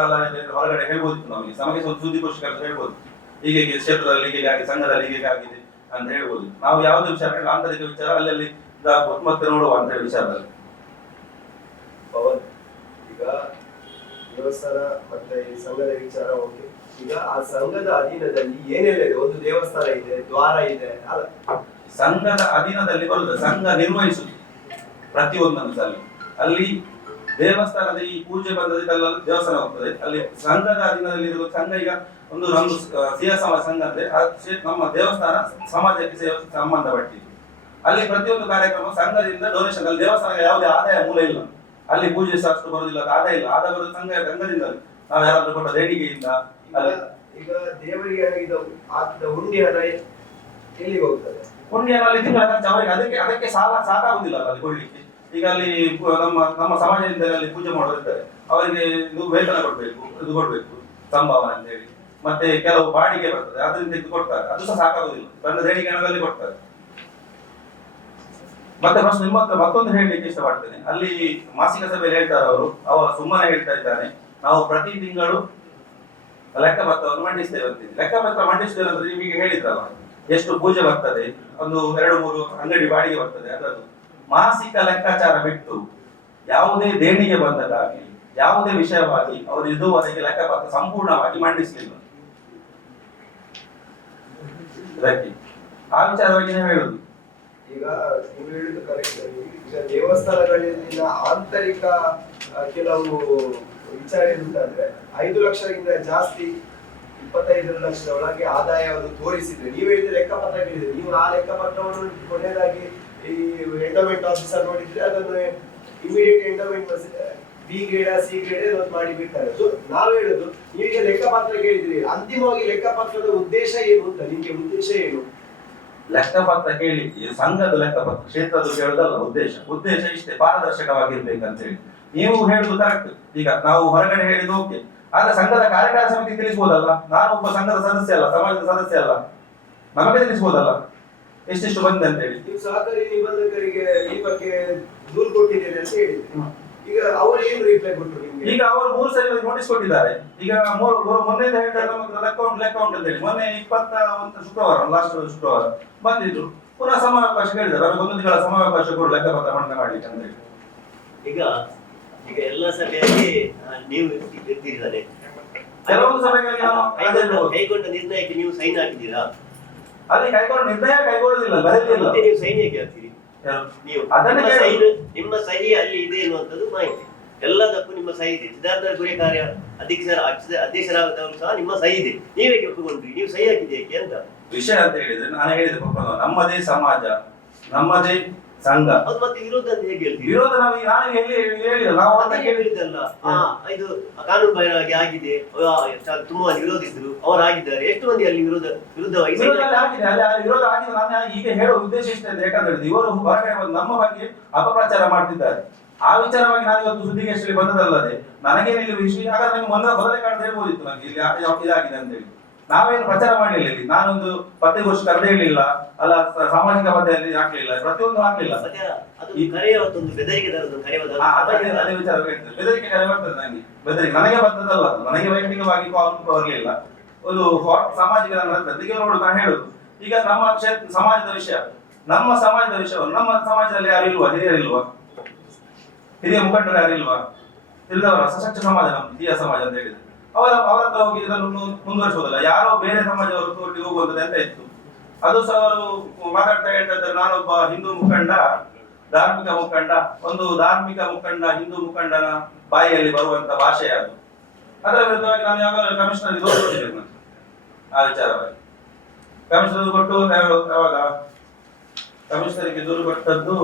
ಹೊರಗಡೆ ಹೇಳ್ಬೋದಿತ್ತು, ನಮಗೆ ಸ್ವಲ್ಪ ಸುದ್ದಿಗೋಷ್ಠಿ ಹೇಳ್ಬೋದು, ಹೀಗೆ ಕ್ಷೇತ್ರದಲ್ಲಿ ಹೀಗೆ ಸಂಘದಲ್ಲಿ ಹೀಗೆ ಆಗಿದೆ ಅಂತ ಹೇಳ್ಬೋದು. ನಾವು ಯಾವುದೇ ವಿಚಾರ ಆಂತರಿಕ ವಿಚಾರ ಅಲ್ಲಲ್ಲಿ ಇದಾಗ್ಬೋದು, ಮತ್ತೆ ನೋಡುವ ಅಂತ ಹೇಳಿ ವಿಚಾರದಲ್ಲಿ. ಈಗ ದೇವಸ್ಥಾನ ಮತ್ತೆ ಈ ಸಂಘದ ವಿಚಾರ ಓಕೆ. ಈಗ ಆ ಸಂಘದ ಅಧೀನದಲ್ಲಿ ಏನೆಲ್ಲ ಇದೆ? ಒಂದು ದೇವಸ್ಥಾನ ಇದೆ, ದ್ವಾರ ಇದೆ ಅಲ್ಲ, ಸಂಘದ ಅಧೀನದಲ್ಲಿ ಬರುದು, ಸಂಘ ನಿರ್ವಹಿಸುದು ಪ್ರತಿಯೊಂದನ್ನು ಸಲ. ಅಲ್ಲಿ ದೇವಸ್ಥಾನದ ಈ ಪೂಜೆ ಬಂದದಕ್ಕೆಲ್ಲ ದೇವಸ್ಥಾನ ಹೋಗ್ತದೆ. ಅಲ್ಲಿ ಸಂಘದ ಅಧೀನದಲ್ಲಿ ಇರುವ ಸಂಘ, ಈಗ ಒಂದು ನಮ್ದು ಸಿಯ ಸಮಾಜ ಸಂಘ ಅಂದ್ರೆ ನಮ್ಮ ದೇವಸ್ಥಾನ ಸಮಾಜಕ್ಕೆ ಸಂಬಂಧಪಟ್ಟಿದ್ದು. ಅಲ್ಲಿ ಪ್ರತಿಯೊಂದು ಕಾರ್ಯಕ್ರಮ ಸಂಘದಿಂದ ಡೊನೇಷನ್, ಅಲ್ಲಿ ದೇವಸ್ಥಾನಕ್ಕೆ ಯಾವುದೇ ಆದಾಯ ಮೂಲ ಇಲ್ಲ, ಅಲ್ಲಿ ಪೂಜೆ ಶಾಸ್ತ್ರ ಬರುದಿಲ್ಲ, ಆದಾಯ ಇಲ್ಲ, ಆದಾಯ ಬರೋದು ಸಂಘದಿಂದ. ನಾವು ಯಾರಾದ್ರೂ ಕೊಟ್ಟ ದೇಣಿಗೆಯಿಂದ. ಈಗ ದೇವರಿಗೆ ಹಾಕಿದ ಹುಂಡಿ ಹಣ ಎಲ್ಲಿಗೆ ಹೋಗ್ತದೆ? ಹುಂಡಿ ಹಣ ಅಲ್ಲಿ ತಿಂಗಳ ಖರ್ಚು ಅವರಿಗೆ, ಅದಕ್ಕೆ ಸಾಕಾಗುದಿಲ್ಲ ಅಲ್ಲಿ ಕೊಡ್ಲಿಕ್ಕೆ. ಈಗ ಅಲ್ಲಿ ನಮ್ಮ ಸಮಾಜದಿಂದ ಅಲ್ಲಿ ಪೂಜೆ ಮಾಡೋರಿದ್ದಾರೆ, ಅವರಿಗೆ ಇದು ವೇತನ ಕೊಡ್ಬೇಕು, ಇದು ಕೊಡ್ಬೇಕು ಸಂಭಾವನೆ ಅಂತ ಹೇಳಿ, ಮತ್ತೆ ಕೆಲವು ಬಾಡಿಗೆ ಬರ್ತದೆ, ಅದರಿಂದ ಇದು ಕೊಡ್ತಾರೆ, ಅದು ಸಹ ಸಾಕಾಗುದಿಲ್ಲ, ತನ್ನ ದೇಣಿಗೆ ಹಣದಲ್ಲಿ ಕೊಡ್ತಾರೆ. ಮತ್ತೆ ಫಸ್ಟ್ ನಿಮ್ಮ ಹತ್ರ ಮತ್ತೊಂದು ಹೇಳಲಿಕ್ಕೆ ಇಷ್ಟಪಡ್ತೇನೆ. ಅಲ್ಲಿ ಮಾಸಿಕ ಸಭೆಯಲ್ಲಿ ಹೇಳ್ತಾರೆ ಅವರು ಸುಮ್ಮನೆ ಹೇಳ್ತಾ ಇದ್ದಾನೆ, ನಾವು ಪ್ರತಿ ತಿಂಗಳು ಲೆಕ್ಕಪತ್ರವನ್ನು ಮಂಡಿಸ್ತೇವೆ ಅಂತೀವಿ. ಲೆಕ್ಕಪತ್ರ ಮಂಡಿಸ್ತೇವೆ ಅಂದ್ರೆ ನಿಮಗೆ ಹೇಳಿದ್ರಲ್ಲ, ಎಷ್ಟು ಪೂಜೆ ಬರ್ತದೆ, ಒಂದು 2-3 ಅಂಗಡಿ ಬಾಡಿಗೆ ಬರ್ತದೆ, ಅದರದ್ದು ಮಾಸಿಕ ಲೆಕ್ಕಾಚಾರ ಬಿಟ್ಟು ಯಾವುದೇ ದೇಣಿಗೆ ಬಂದದಾಗಲಿ ಯಾವುದೇ ವಿಷಯವಾಗಿ ಅವರು ಇದುವರೆಗೆ ಲೆಕ್ಕಪತ್ರ ಸಂಪೂರ್ಣವಾಗಿ ಮಂಡಿಸಲಿಲ್ಲ. ಇದಕ್ಕೆ ಆ ವಿಚಾರವಾಗಿ ನೀವು ಹೇಳುದು. ಈಗ ನೀವು ಹೇಳಿದ್ದು ಕರೆಕ್ಟ್. ಈಗ ದೇವಸ್ಥಾನಗಳಲ್ಲಿನ ಆಂತರಿಕ ಕೆಲವು ವಿಚಾರ ಏನಂತಂದ್ರೆ 5 ಲಕ್ಷಕ್ಕಿಂತ ಜಾಸ್ತಿ 25 ಲಕ್ಷದ ಒಳಗೆ ಆದಾಯವನ್ನು ತೋರಿಸಿದ್ರೆ, ನೀವು ಹೇಳಿದ ಲೆಕ್ಕಪತ್ರ ಕೇಳಿದ್ರೆ, ನೀವು ಆ ಲೆಕ್ಕಪತ್ರವನ್ನು ಕೊನೆಯದಾಗಿ ಈ ಎಂಡೋಮೆಂಟ್ ಆಫೀಸರ್ ನೋಡಿದ್ರೆ ಅದನ್ನು immediate endowment B grade C grade ಮಾಡಿ ಬಿಡ್ತಾರೆ. ಸೊ ನಾವು ಹೇಳುದು, ನೀವೀಗ ಲೆಕ್ಕಪತ್ರ ಕೇಳಿದ್ರಿ, ಅಂತಿಮವಾಗಿ ಲೆಕ್ಕಪತ್ರದ ಉದ್ದೇಶ ಏನು ಅಂತ, ನಿಮ್ಗೆ ಉದ್ದೇಶ ಏನು? ಲೆಕ್ಕಪತ್ರ ಕೇಳಿ ಸಂಘದ ಲೆಕ್ಕಪತ್ರ, ಕ್ಷೇತ್ರದ ಹೇಳುದಲ್ಲ ಉದ್ದೇಶ ಇಷ್ಟೇ, ಪಾರದರ್ಶಕವಾಗಿರ್ಬೇಕಂತ ಹೇಳಿ. ನೀವು ಹೇಳುದು ಕರೆಕ್ಟ್. ಈಗ ನಾವು ಹೊರಗಡೆ ಹೇಳಿದ್ದು ಓಕೆ, ಆದ್ರೆ ಸಂಘದ ಕಾರ್ಯಕಾರಿ ಸಮಿತಿ ತಿಳಿಸಬಹುದಲ್ಲ. ನಾನು ಒಬ್ಬ ಸಂಘದ ಸದಸ್ಯ ಅಲ್ಲ, ಸಮಾಜದ ಸದಸ್ಯ ಅಲ್ಲ, ನಮಗೆ ತಿಳಿಸಬಹುದಲ್ಲ ಎಷ್ಟೆಷ್ಟು ಬಂದಿದೆ ಅಂತ ಹೇಳಿ. ನೀವು ಸಹಕಾರಿ ನಿಬಂಧಕರಿಗೆ ಈ ಬಗ್ಗೆ ದೂರು ಕೊಟ್ಟಿದ್ದೇನೆ ಅಂತ ಹೇಳಿದ್ರಿ, ಈಗ ಅವರು ಏನು ರಿಪ್ಲೈ ಕೊಟ್ಟರು ನಿಮ್ಗೆ? ಈಗ ಅವರು 3 ಸರಿ ನೋಟಿಸ್ ಕೊಟ್ಟಿದ್ದಾರೆ. ಈಗ ಮೊನ್ನೆ ಹೇಳ್ತಾರೆ ನಮಗೆ ಲೆಕ್ಕೌಂಟ್ ಅಂತ ಹೇಳಿ, ಮೊನ್ನೆ 21 ಶುಕ್ರವಾರ, ಲಾಸ್ಟ್ ಶುಕ್ರವಾರ ಬಂದಿದ್ರು, ಪುನಃ ಸಮಯಾವಕಾಶ ಕೇಳಿದ್ದಾರೆ, ಅವ್ರಿಗೆ 1 ತಿಂಗಳ ಸಮಯಾವಕಾಶ ಕೊಡು ಲೆಕ್ಕಪತ್ರ ಮಂಡನೆ ಮಾಡ್ಲಿಕ್ಕೆ ಅಂತ ಹೇಳಿ. ಈಗ ಎಲ್ಲ ಸಭೆಯಲ್ಲಿ ನೀವು ಇರ್ತಿದ್ದಾರೆ, ಕೆಲವೊಂದು ಸಭೆಗಳಿಗೆ ನಾವು ಕೈಗೊಂಡ ನಿರ್ಣಯಕ್ಕೆ ನೀವು ಸೈನ್ ಹಾಕಿದ್ದೀರಾ? ಅಲ್ಲಿ ಕೈಗೊಂಡ ನಿರ್ಣಯ ಕೈಗೊಳ್ಳುದಿಲ್ಲ, ಬರೆದಿಲ್ಲ. ಮತ್ತೆ ನೀವು ಸೈನ್ ಹೇಗೆ ಹಾಕ್ತೀರಿ? ನೀವು ನಿಮ್ಮ ಸಹಿ ಅಲ್ಲಿ ಇದೆ ಎನ್ನುವಂಥದ್ದು ಮಾಹಿತಿ. ಎಲ್ಲದಕ್ಕೂ ನಿಮ್ಮ ಸಹಿ ಇದೆ. ಸಿದ್ಧಾರ್ಥ ಗುರಿ ಕಾರ್ಯ ಅಧ್ಯಕ್ಷರಾದವರು ಸಹ ನಿಮ್ಮ ಸಹಿ ಇದೆ. ನೀವೇಗೆ ಒಪ್ಪಿಕೊಂಡ್ರಿ? ನೀವು ಸಹಿ ಹಾಕಿದೆ ಅಂತ ವಿಷಯ ಅಂತ ಹೇಳಿದ್ರೆ, ನಾನು ಹೇಳಿದ ನಮ್ಮದೇ ಸಮಾಜ, ನಮ್ಮದೇ ಸಂಘ. ಅದು ಮತ್ತೆ ವಿರೋಧ ಅಂತ ಹೇಗೆ ಹೇಳ್ತೀವಿ? ವಿರೋಧ ನಾನು ಹೇಳಿಲ್ಲ, ನಾವು ಅದೇ ಹೇಳಿದ್ದಲ್ಲ. ಇದು ಕಾನೂನು ಬಾಹಿರವಾಗಿ ಆಗಿದೆ, ತುಂಬಾ ಮಂದಿ ವಿರೋಧಿಸಿದ್ರು, ಅವರು ಆಗಿದ್ದಾರೆ. ಎಷ್ಟು ಮಂದಿ ಅಲ್ಲಿ ವಿರುದ್ಧವಾಗಿ ಆಗಿದೆ. ಅಲ್ಲಿ ವಿರೋಧ ಆಗಿದೆ. ನಾನು ಈಗ ಹೇಳುವ ಉದ್ದೇಶ ಇಷ್ಟ ಅಂತ ಯಾಕಂದ್ರೆ ಇವರು ಹೊರಗಡೆ ಬಂದು ನಮ್ಮ ಬಗ್ಗೆ ಅಪಪ್ರಚಾರ ಮಾಡ್ತಿದ್ದಾರೆ. ಆ ವಿಚಾರವಾಗಿ ನಾನು ಇವತ್ತು ಸುದ್ದಿಗೋಷ್ಠಿಯಲ್ಲಿ ಬಂದದಲ್ಲದೆ ನನಗೇನಿಲ್ಲ ವಿಷಯ. ಹಾಗಾದ್ರೆ ನಿಮ್ಗೆ ಮೊದಲೇ ಕಾರಣ ಹೇಳ್ಬೋದಿತ್ತು ನನಗೆ ಇಲ್ಲಿ ಇದಾಗಿದೆ ಅಂತ ಹೇಳಿ. ನಾವೇನು ಪ್ರಚಾರ ಮಾಡಲಿಲ್ಲ ಇಲ್ಲಿ. ನಾನೊಂದು ಪತ್ರಿಕೋಷ್ಠಿ ಕರೆದೇ ಹೇಳಿಲ್ಲ, ಅಲ್ಲ ಸಾಮಾಜಿಕ ಮಾಧ್ಯಮದಲ್ಲಿ ಹಾಕ್ಲಿಲ್ಲ, ಪ್ರತಿಯೊಂದು ಹಾಕ್ಲಿಲ್ಲ. ಬೆದರಿಕೆ ಅದೇ ವಿಚಾರ ಹೇಳ್ತೇನೆ. ಬೆದರಿಕೆ ಕರೆ ಬರ್ತದೆ ನನಗೆ. ಬೆದರಿಕೆ ನನಗೆ ಬರ್ತದಲ್ಲ, ನನಗೆ ವೈಯಕ್ತಿಕವಾಗಿ ಕಾಲ್ ಬರಲಿಲ್ಲ. ಒಂದು ಸಾಮಾಜಿಕ ಈಗ ನೋಡು, ನಾನು ಹೇಳುದು ಈಗ ನಮ್ಮ ಸಮಾಜದ ವಿಷಯ, ನಮ್ಮ ಸಮಾಜದ ವಿಷಯವನ್ನು ನಮ್ಮ ಸಮಾಜದಲ್ಲಿ ಯಾರಿಲ್ವಾ, ಹಿರಿಯರಿಲ್ವಾ, ಹಿರಿಯ ಮುಖಂಡರು ಯಾರಿಲ್ವಾ, ಇಲ್ಲದವರ ಸಶಕ್ತ ಸಮಾಜ ನಮ್ದು ಹಿರಿಯ ಸಮಾಜ ಅಂತ ಹೇಳಿದ್ರೆ ಅವರ ಹತ್ರ ಹೋಗಿ ಇದನ್ನು ಮುಂದುವರಿಸುವುದಿಲ್ಲ. ಯಾರೋ ಬೇರೆ ಸಮಾಜವರು ತೋಟಿ ಹೋಗುವಂಥದ್ದು ಎಂತ ಇತ್ತು. ಅದು ಸಹ ಅವರು ಮಾತಾಡ್ತಾ ಹೇಳ್ತಾ ನಾನೊಬ್ಬ ಹಿಂದೂ ಮುಖಂಡ, ಧಾರ್ಮಿಕ ಮುಖಂಡ, ಒಂದು ಧಾರ್ಮಿಕ ಮುಖಂಡ ಹಿಂದೂ ಮುಖಂಡನ ಬಾಯಿಯಲ್ಲಿ ಬರುವಂತ ಭಾಷೆ ಅದು. ಅದರ ವಿರುದ್ಧವಾಗಿ ನಾನು ಯಾವಾಗಲೂ ಕಮಿಷನರ್ಗೆ ದೂರು ಕೊಟ್ಟಿದ್ದೇನೆ ಆ ವಿಚಾರವಾಗಿ. ಕಮಿಷನರ್ ಕೊಟ್ಟು ಯಾವಾಗ ಕಮಿಷನರ್ಗೆ ದೂರು ಕೊಟ್ಟದ್ದು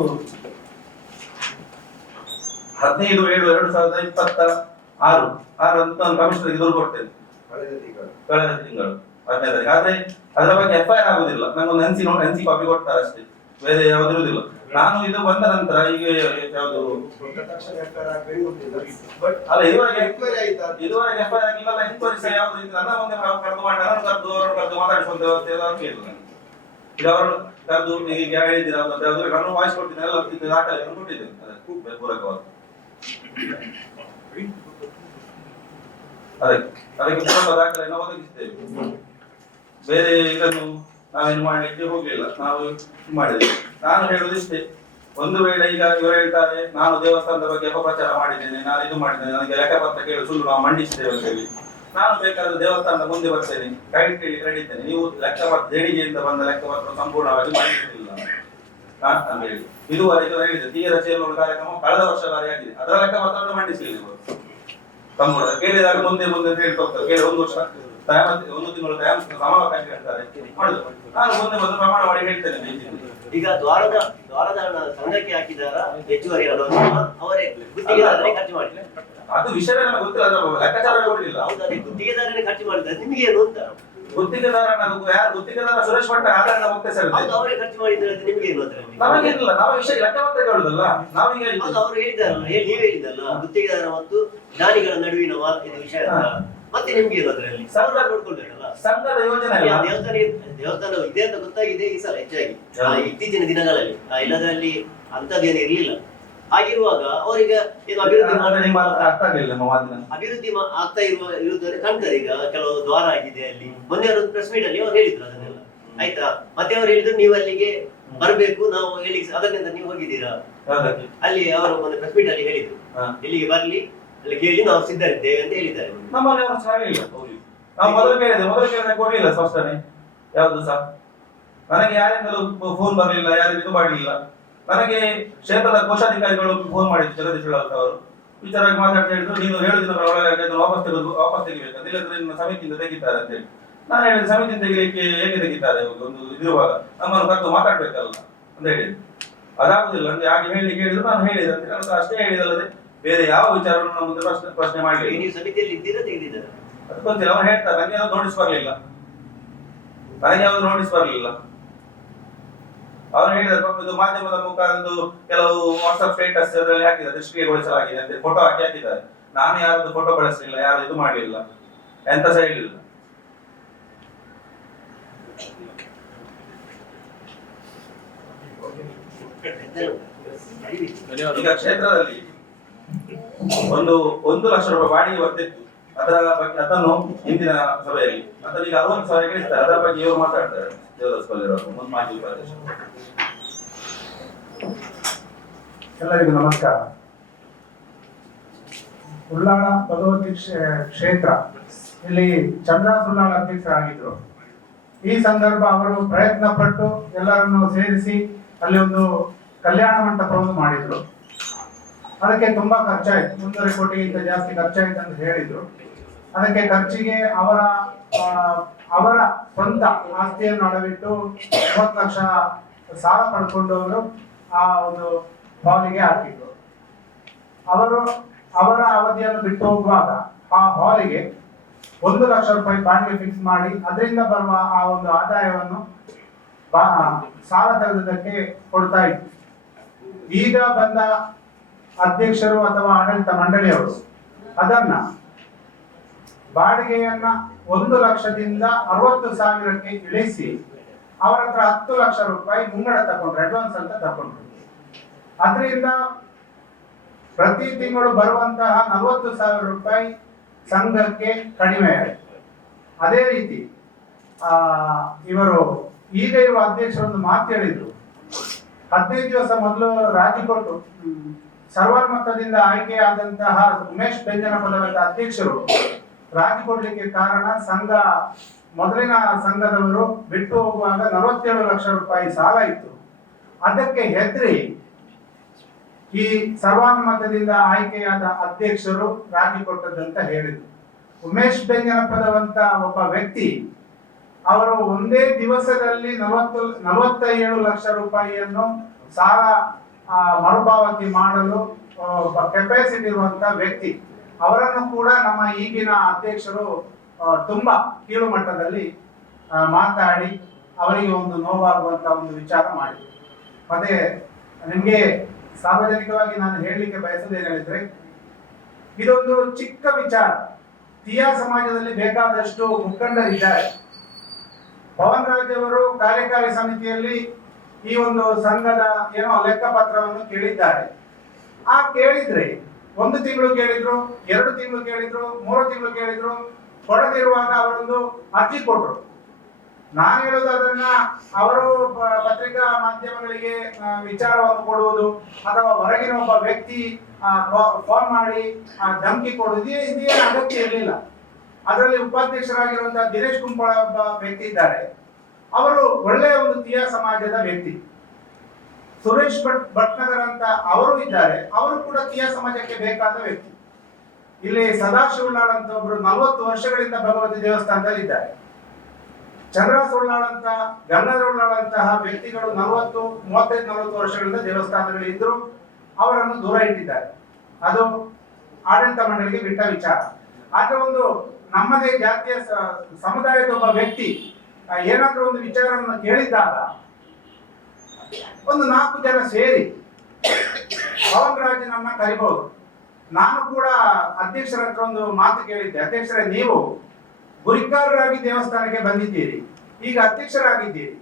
15/7/2026 ಅಂತ ಕಮಿಷನರ್ಗೆ ದೂರು ಕೊಡ್ತೇನೆ ಕಳೆದ ತಿಂಗಳು 15ಕ್ಕೆ. ಆದ್ರೆ ಅದರ ಬಗ್ಗೆ FIR ಆಗುದಿಲ್ಲ. ನಂಗೊಂದು NC ಕಾಪಿ ಕೊಡ್ತಾರೆ ಅಷ್ಟೇ, ಬೇರೆ ಯಾವ್ದು ಇರುವುದಿಲ್ಲ. ನಾನು ಇದು ಬಂದ ನಂತರ ಈಗ ಯಾವುದು ಅಲ್ಲ ಇದುವರೆಗೆ FIR ಆಗಿಲ್ಲ. ಎನ್ಕ್ವೈರಿ ಸಹ ಯಾವ್ದು ನನ್ನ ಮುಂದೆ ಕರೆದು ಮಾಡಿ ಕರೆದು ಮಾತಾಡಿಸುವಂತ ವ್ಯವಸ್ಥೆ ಇಲ್ಲ. ಈಗ ಅವರು ಕರೆದು ಈಗ ಹೇಳಿದ್ದೀರಾ ನಾನು ವಾಯ್ಸ್ ಕೊಡ್ತೀನಿ, ಎಲ್ಲ ದಾಖಲೆ ಕೊಟ್ಟಿದ್ದೇನೆ ಅದಕ್ಕೆ ಪೂರಕವಾಗಿ. ಅದಕ್ಕೆ ಪೂರಕ ದಾಖಲೆಯನ್ನು ಒದಗಿಸ್ತೇವೆ. ಬೇರೆ ಇದನ್ನು ನಾವೇನು ಮಾಡಲಿಕ್ಕೆ ಹೋಗ್ಲಿಲ್ಲ, ನಾವು ಮಾಡಿದ್ದೇವೆ. ನಾನು ಹೇಳುವುದಿಷ್ಟೇ, ಒಂದು ವೇಳೆ ಈಗ ಇವರು ಹೇಳ್ತಾರೆ ನಾನು ದೇವಸ್ಥಾನದ ಬಗ್ಗೆ ಅಪಪ್ರಚಾರ ಮಾಡಿದ್ದೇನೆ, ನಾನು ಇದು ಮಾಡಿದ್ದೇನೆ, ನನಗೆ ಲೆಕ್ಕಪತ್ರ ಕೇಳಿ ಸುಳ್ಳು ನಾವು ಮಂಡಿಸ್ತೇವೆ ಅಂತ ಹೇಳಿ, ನಾನು ಬೇಕಾದ್ರೆ ದೇವಸ್ಥಾನದ ಮುಂದೆ ಬರ್ತೇನೆ, ಕೈಟ್ ಕೇಳಿ ಕರೀತೇನೆ, ನೀವು ಲೆಕ್ಕಪತ್ರ ದೇಣಿಗೆಯಿಂದ ಬಂದ ಲೆಕ್ಕಪತ್ರ ಸಂಪೂರ್ಣವಾಗಿ ಮಂಡಿಸುತ್ತಿಲ್ಲ ಅಂತ ಹೇಳಿ. ಇದುವರೆಗೆ ಹೇಳಿದೆ ತೀರ ಚೇರ್ನೋಡು ಕಾರ್ಯಕ್ರಮ ಕಳೆದ ವರ್ಷ ಆಗಿದೆ, ಅದರ ಲೆಕ್ಕಪತ್ರವನ್ನು ಮಂಡಿಸಲಿಲ್ಲ ಇವರು ಸಂಪೂರ್ಣ. ಕೇಳಿದಾಗ ಮುಂದೆ ಅಂತ ಹೇಳ್ತಾ ಹೋಗ್ತಾರೆ. ಕೇಳಿ 1 ವರ್ಷ ಒಂದು ತಿಂಗಳು ಸಮಾವಕಾಶ ಹೇಳ್ತಾರೆ ಮಾಡುದು. ನಾನು ಮುಂದೆ ಬಂದು ಪ್ರಮಾಣ ಮಾಡಿ ಹೇಳ್ತೇನೆ. ಈಗ ದ್ವಾರದ ಸಂಘಕ್ಕೆ ಹಾಕಿದಾರ ಹೆಚ್ಚುವರಿ ಹಣವನ್ನು ಅವರೇ ಗುತ್ತಿಗೆದಾರರೇ ಖರ್ಚು ಮಾಡಿಲ್ಲ. ಅದು ವಿಷಯವೇ ನಮಗೆ ಗೊತ್ತಿಲ್ಲ, ಅದರ ಲೆಕ್ಕಾಚಾರ ಕೊಡಲಿಲ್ಲ. ಹೌದಾ, ಗುತ್ತಿಗೆದಾರನೇ ಖರ್ಚು ಮಾಡಿದ್ದಾರೆ, ನಿಮಗೆ ಏನು ಅಂತ? ಗುತ್ತಿಗೆದಾರ ಗುತ್ತಿಗೆದಾರ ಸುರೇಶ್ ಭಟ್ ಆಧಾರ ಹೋಗ್ತೇ ಸರ್, ಅವರೇ ಖರ್ಚು ಮಾಡಿದ್ದಾರೆ, ನಿಮಗೆ ಏನು ಅಂತ? ನಮಗೇನಿಲ್ಲ, ನಾವು ವಿಷಯ ಲೆಕ್ಕಪತ್ರ ಹೇಳುದಲ್ಲ. ನಾವೀಗ ಅವರು ಹೇಳಿದಾರಲ್ಲ, ನೀವ್ ಹೇಳಿದಲ್ಲ ಗುತ್ತಿಗೆದಾರ ಮತ್ತು ದಾನಿಗಳ ನಡುವಿನ ಇದು ವಿಷಯ ಅಂತ. ಮತ್ತೆ ನಿಮ್ಗೆ ಏನು ಅದರಲ್ಲಿ? ಸರ್ಕಾರ ನೋಡ್ಕೊಳ್ಬೇಕಲ್ಲ, ಸಂಘದ ಯೋಜನೆ ದೇವಸ್ಥಾನ ಇದೆ ಅಂತ ಗೊತ್ತಾಗಿದೆ ಈ ಸಲ ಹೆಚ್ಚಾಗಿ ಇತ್ತೀಚಿನ ದಿನಗಳಲ್ಲಿ. ಇಲ್ಲದ್ರಲ್ಲಿ ಅಂತದ್ದೇನು ಇರ್ಲಿಲ್ಲ. ಆಗಿರುವಾಗ ಅವರಿಗೆ ಏನು ಅಭಿವೃದ್ಧಿ ಆಗ್ತಾ ಇರುವುದನ್ನು ಕಾಣ್ತದೆ. ಈಗ ಕೆಲವು ದ್ವಾರ ಆಗಿದೆ ಅಲ್ಲಿ. ಮೊನ್ನೆ ಅವರು ಪ್ರೆಸ್ ಮೀಟ್ ಅಲ್ಲಿ ಅವ್ರು ಹೇಳಿದ್ರು ಅದನ್ನೆಲ್ಲ, ಆಯ್ತಾ. ಮತ್ತೆ ಅವ್ರು ಹೇಳಿದ್ರು ನೀವು ಅಲ್ಲಿಗೆ ಬರ್ಬೇಕು, ನಾವು ಹೇಳಿ ಅದರಿಂದ ನೀವು ಹೋಗಿದ್ದೀರಾ ಅಲ್ಲಿ. ಅವರು ಮೊನ್ನೆ ಪ್ರೆಸ್ ಮೀಟ್ ಅಲ್ಲಿ ಹೇಳಿದ್ರು ಇಲ್ಲಿಗೆ ಬರ್ಲಿ, ಅಲ್ಲಿ ಕೇಳಿ ನಾವು ಸಿದ್ಧರಿದ್ದೇವೆ ಅಂತ ಹೇಳಿದ್ದಾರೆ. ನಮ್ಮಲ್ಲಿ ನಾವು ಮೊದಲು ಕೇಳಿದೆ ಕೊಡ್ಲಿಲ್ಲ ಸ್ಪಷ್ಟನೆ ಯಾವ್ದು ಸಹ. ನನಗೆ ಯಾರಿಂದಲೂ ಫೋನ್ ಬರಲಿಲ್ಲ, ಯಾರಿಗೂ ಇದು ಮಾಡಲಿಲ್ಲ. ನನಗೆ ಕ್ಷೇತ್ರದ ಕೋಶಾಧಿಕಾರಿಗಳು ಫೋನ್ ಮಾಡಿದ್ರು, ಜಗದೀಶ್ ಶ್ರೀಲಾಲ್ ಅವರು ವಿಚಾರವಾಗಿ ಮಾತಾಡ್ತಾ ಹೇಳಿದ್ರು, ನೀನು 7 ದಿನಗಳ ಒಳಗೆ ವಾಪಸ್ ತೆಗಿಬೇಕಂತ, ಇಲ್ಲದ್ರೆ ನಿನ್ನ ಸಮಿತಿಯಿಂದ ತೆಗಿತಾರೆ ಅಂತ ಹೇಳಿ. ನಾನು ಹೇಳಿದ ಸಮಿತಿಯಿಂದ ತೆಗಿಲಿಕ್ಕೆ ಹೇಗೆ ತೆಗಿತಾರೆ, ಒಂದು ಇದಿರುವಾಗ ನಮ್ಮನ್ನು ಕರೆದು ಮಾತಾಡ್ಬೇಕಲ್ಲ ಅಂತ ಹೇಳಿದ್ರು. ಅದಾಗುದಿಲ್ಲ ಅಂದ್ರೆ ಹಾಗೆ ಹೇಳಿಕ್ಕೆ ಹೇಳಿದ್ರು. ನಾನು ಹೇಳಿದೆ ಅಂತ ನಾನು ಅಷ್ಟೇ ಹೇಳಿದಲ್ಲದೆ ಬೇರೆ ಯಾವ ವಿಚಾರವನ್ನು ನಮ್ಮ ಮುಂದೆ ಪ್ರಶ್ನೆ ಮಾಡಲಿಲ್ಲ. ನೀವು ಸಮಿತಿಯಲ್ಲಿ ಇದ್ದೀರಾ ತೆಗೆದಿದ್ದಾರೆ ಅದು ಗೊತ್ತಿಲ್ಲ. ಅವ್ರು ಹೇಳ್ತಾರೆ ನನಗೆ ಯಾವ್ದು ನೋಟಿಸ್ ಬರಲಿಲ್ಲ, ಅವ್ರು ಹೇಳಿದ್ರು ಇದು ಮಾಧ್ಯಮದ ಮುಖಾಂತರ ಕೆಲವು ವಾಟ್ಸ್ಆಪ್ ಸ್ಟೇಟಸ್ ಅದರಲ್ಲಿ ಹಾಕಿದ್ದಾರೆ, ನಿಷ್ಕ್ರಿಯಗೊಳಿಸಲಾಗಿದೆ ಅಂತ ಫೋಟೋ ಹಾಕಿದ್ದಾರೆ. ನಾನು ಯಾರದ್ದು ಫೋಟೋ ಬಳಸಲಿಲ್ಲ, ಯಾರು ಇದು ಮಾಡಲಿಲ್ಲ, ಎಂತ ಸಹ ಹೇಳಿಲ್ಲ. ಈಗ ಕ್ಷೇತ್ರದಲ್ಲಿ 1 ಲಕ್ಷ ರೂಪಾಯಿ ಬಾಡಿಗೆ ಬರ್ತಿತ್ತು. ಅದರ ಬಗ್ಗೆ ಅದನ್ನು ಹಿಂದಿನ ಸಭೆಯಲ್ಲಿ ಅಥವಾ ಈಗ 60,000 ಕೇಳಿಸ್ತಾರೆ. ಅದರ ಬಗ್ಗೆ ಇವರು ಮಾತಾಡ್ತಾರೆ, ದೇವದಾಸ್ ಪಲ್ಲಿರವರು ಮಾಜಿ ಉಪಾಧ್ಯಕ್ಷ. ಎಲ್ಲರಿಗೂ ನಮಸ್ಕಾರ. ಉಳ್ಳಾಳ ಭಗವತಿ ಕ್ಷೇತ್ರ ಇಲ್ಲಿ ಚಂದ್ರ ಸುಳ್ಳಾಳ ಅಧ್ಯಕ್ಷರಾಗಿದ್ರು. ಈ ಸಂದರ್ಭ ಅವರು ಪ್ರಯತ್ನ ಪಟ್ಟು ಎಲ್ಲರನ್ನು ಸೇರಿಸಿ ಅಲ್ಲಿ ಒಂದು ಕಲ್ಯಾಣ ಮಂಟಪವನ್ನು ಮಾಡಿದ್ರು. ಅದಕ್ಕೆ ತುಂಬಾ ಖರ್ಚಾಯ್ತು, 3.5 ಕೋಟಿಗಿಂತ ಜಾಸ್ತಿ ಖರ್ಚಾಯ್ತು ಅಂತ ಹೇಳಿದ್ರು. ಅದಕ್ಕೆ ಖರ್ಚಿಗೆ ಅವರ ಸ್ವಂತ ಆಸ್ತಿಯನ್ನು ಅಡವಿಟ್ಟು 30 ಲಕ್ಷ ಸಾಲ ಪಡ್ಕೊಂಡು ಅವರು ಆ ಒಂದು ಹಾಲಿಗೆ ಹಾಕಿದ್ರು. ಅವರ ಅವಧಿಯನ್ನು ಬಿಟ್ಟು ಹೋಗುವಾಗ ಆ ಹಾಲಿಗೆ 1 ಲಕ್ಷ ರೂಪಾಯಿ ಬಾಡಿಗೆ ಫಿಕ್ಸ್ ಮಾಡಿ ಅದರಿಂದ ಬರುವ ಆ ಒಂದು ಆದಾಯವನ್ನು ಸಾಲ ತೆಗೆದುದಕ್ಕೆ ಕೊಡ್ತಾ ಇತ್ತು. ಈಗ ಬಂದ ಅಧ್ಯಕ್ಷರು ಅಥವಾ ಆಡಳಿತ ಮಂಡಳಿಯವರು ಅದನ್ನ ಬಾಡಿಗೆಯನ್ನ 1 ಲಕ್ಷದಿಂದ 60,000ಕ್ಕೆ ಇಳಿಸಿ ಅವರ ಹತ್ರ 10 ಲಕ್ಷ ರೂಪಾಯಿ ಮುಂಗಡ ತಗೊಂಡ್ರು, ಅಡ್ವಾನ್ಸ್ ಅಂತ ತಗೊಂಡ್ರು. ಅದರಿಂದ ಪ್ರತಿ ತಿಂಗಳು ಬರುವಂತಹ 40,000 ರೂಪಾಯಿ ಸಂಘಕ್ಕೆ ಕಡಿಮೆ ಆಯಿತು. ಅದೇ ರೀತಿ ಇವರು ಈಗ ಇರುವ ಅಧ್ಯಕ್ಷರೊಂದು ಮಾತು ಹೇಳಿದ್ರು. 15 ದಿವಸ ಮೊದಲು ರಾಜಿ ಕೊಟ್ಟು ಸರ್ವಾನುಮತದಿಂದ ಆಯ್ಕೆಯಾದಂತಹ ಉಮೇಶ್ ಬೆಂಜನಪದವಂತ ಅಧ್ಯಕ್ಷರು ರಾಜಿ ಕೊಡ್ಲಿಕ್ಕೆ ಕಾರಣ ಮೊದಲಿನ ಸಂಘದವರು ಬಿಟ್ಟು ಹೋಗುವಾಗ 47 ಲಕ್ಷ ರೂಪಾಯಿ ಸಾಲ ಇತ್ತು. ಅದಕ್ಕೆ ಹೆದರಿ ಈ ಸರ್ವಾನುಮತದಿಂದ ಆಯ್ಕೆಯಾದ ಅಧ್ಯಕ್ಷರು ರಾಜಿ ಕೊಟ್ಟದಂತ ಹೇಳಿದ್ರು. ಉಮೇಶ್ ಬೆಂಜನಪದವಂತ ಒಬ್ಬ ವ್ಯಕ್ತಿ ಅವರು ಒಂದೇ ದಿವಸದಲ್ಲಿ 47 ಲಕ್ಷ ರೂಪಾಯಿಯನ್ನು ಸಾಲ ಮರುಪಾವತಿ ಮಾಡಲು ಕೆಪಾಸಿಟಿ ಇರುವಂತ ವ್ಯಕ್ತಿ. ಅವರನ್ನು ಕೂಡ ನಮ್ಮ ಈಗಿನ ಅಧ್ಯಕ್ಷರು ತುಂಬಾ ಕೀಳು ಮಟ್ಟದಲ್ಲಿ ಮಾತಾಡಿ ಅವರಿಗೆ ಒಂದು ನೋವಾಗುವಂತ ಒಂದು ವಿಚಾರ ಮಾಡಿದ್ರು. ಮತ್ತೆ ನಿಮ್ಗೆ ಸಾರ್ವಜನಿಕವಾಗಿ ನಾನು ಹೇಳಲಿಕ್ಕೆ ಬಯಸೋದೇನು ಹೇಳಿದ್ರೆ, ಇದೊಂದು ಚಿಕ್ಕ ವಿಚಾರ. ತೀಯಾ ಸಮಾಜದಲ್ಲಿ ಬೇಕಾದಷ್ಟು ಮುಖಂಡರಿದ್ದಾರೆ. ಪವನ್ ರಾಜ್ ಅವರು ಕಾರ್ಯಕಾರಿ ಸಮಿತಿಯಲ್ಲಿ ಈ ಒಂದು ಸಂಘದ ಏನೋ ಲೆಕ್ಕಪತ್ರವನ್ನು ಕೇಳಿದ್ದಾರೆ. ಆ ಕೇಳಿದ್ರೆ 1 ತಿಂಗಳು ಕೇಳಿದ್ರು, 2 ತಿಂಗಳು ಕೇಳಿದ್ರು, 3 ತಿಂಗಳು ಕೇಳಿದ್ರು, ಕೊಡದಿರುವಾಗ ಅವರೊಂದು ಅರ್ಜಿ ಕೊಟ್ರು. ನಾನು ಹೇಳೋದು ಅದನ್ನ ಅವರು ಪತ್ರಿಕಾ ಮಾಧ್ಯಮಗಳಿಗೆ ವಿಚಾರವನ್ನು ಕೊಡುವುದು ಅಥವಾ ಹೊರಗಿನ ಒಬ್ಬ ವ್ಯಕ್ತಿ ಫೋನ್ ಮಾಡಿ ಧಮಕಿ ಕೊಡುವುದು ಇದೇನು ಅಗತ್ಯ ಇರಲಿಲ್ಲ. ಅದರಲ್ಲಿ ಉಪಾಧ್ಯಕ್ಷರಾಗಿರುವಂತಹ ದಿನೇಶ್ ಕುಂಪಳ ಒಬ್ಬ ವ್ಯಕ್ತಿ ಇದ್ದಾರೆ. ಅವರು ಒಳ್ಳೆಯ ಒಂದು ತೀಯಾ ಸಮಾಜದ ವ್ಯಕ್ತಿ. ಸುರೇಶ್ ಭಟ್ನಗರ್ ಅಂತ ಅವರು ಇದ್ದಾರೆ. ಅವರು ಕೂಡ ತೀಯಾ ಸಮಾಜಕ್ಕೆ ಬೇಕಾದ ವ್ಯಕ್ತಿ. ಇಲ್ಲಿ ಸದಾಶಿವಲಾಲ್ ಅಂತ ಒಬ್ರು 40 ವರ್ಷಗಳಿಂದ ಭಗವತಿ ದೇವಸ್ಥಾನದಲ್ಲಿ ಇದ್ದಾರೆ. ಚಂದ್ರ ಸುಳ್ಳಾಳ್ ಅಂತ, ಗಂಗಾಧರ ಉಳ್ಳಾಳ್ ಅಂತಹ ವ್ಯಕ್ತಿಗಳು 35-40 ವರ್ಷಗಳಿಂದ ದೇವಸ್ಥಾನದಲ್ಲಿ ಇದ್ರು. ಅವರನ್ನು ದೂರ ಇಟ್ಟಿದ್ದಾರೆ. ಅದು ಆಡಳಿತ ಮಂಡಳಿಗೆ ಬಿಟ್ಟ ವಿಚಾರ. ಆದ್ರೆ ಒಂದು ನಮ್ಮದೇ ಜಾತಿಯ ಸಮುದಾಯದ ಒಬ್ಬ ವ್ಯಕ್ತಿ ಏನಾದ್ರೂ ಒಂದು ವಿಚಾರವನ್ನು ಕೇಳಿದ್ದಾಗ ಒಂದು 4 ಜನ ಸೇರಿ ಪವನ್ ರಾಜನನ್ನ ಕರಿಬಹುದು. ನಾನು ಕೂಡ ಅಧ್ಯಕ್ಷರ ಹತ್ರ ಒಂದು ಮಾತು ಕೇಳಿದ್ದೆ. ಅಧ್ಯಕ್ಷರೇ, ನೀವು ಗುರಿಕಾರರಾಗಿ ದೇವಸ್ಥಾನಕ್ಕೆ ಬಂದಿದ್ದೀರಿ, ಈಗ ಅಧ್ಯಕ್ಷರಾಗಿದ್ದೀರಿ.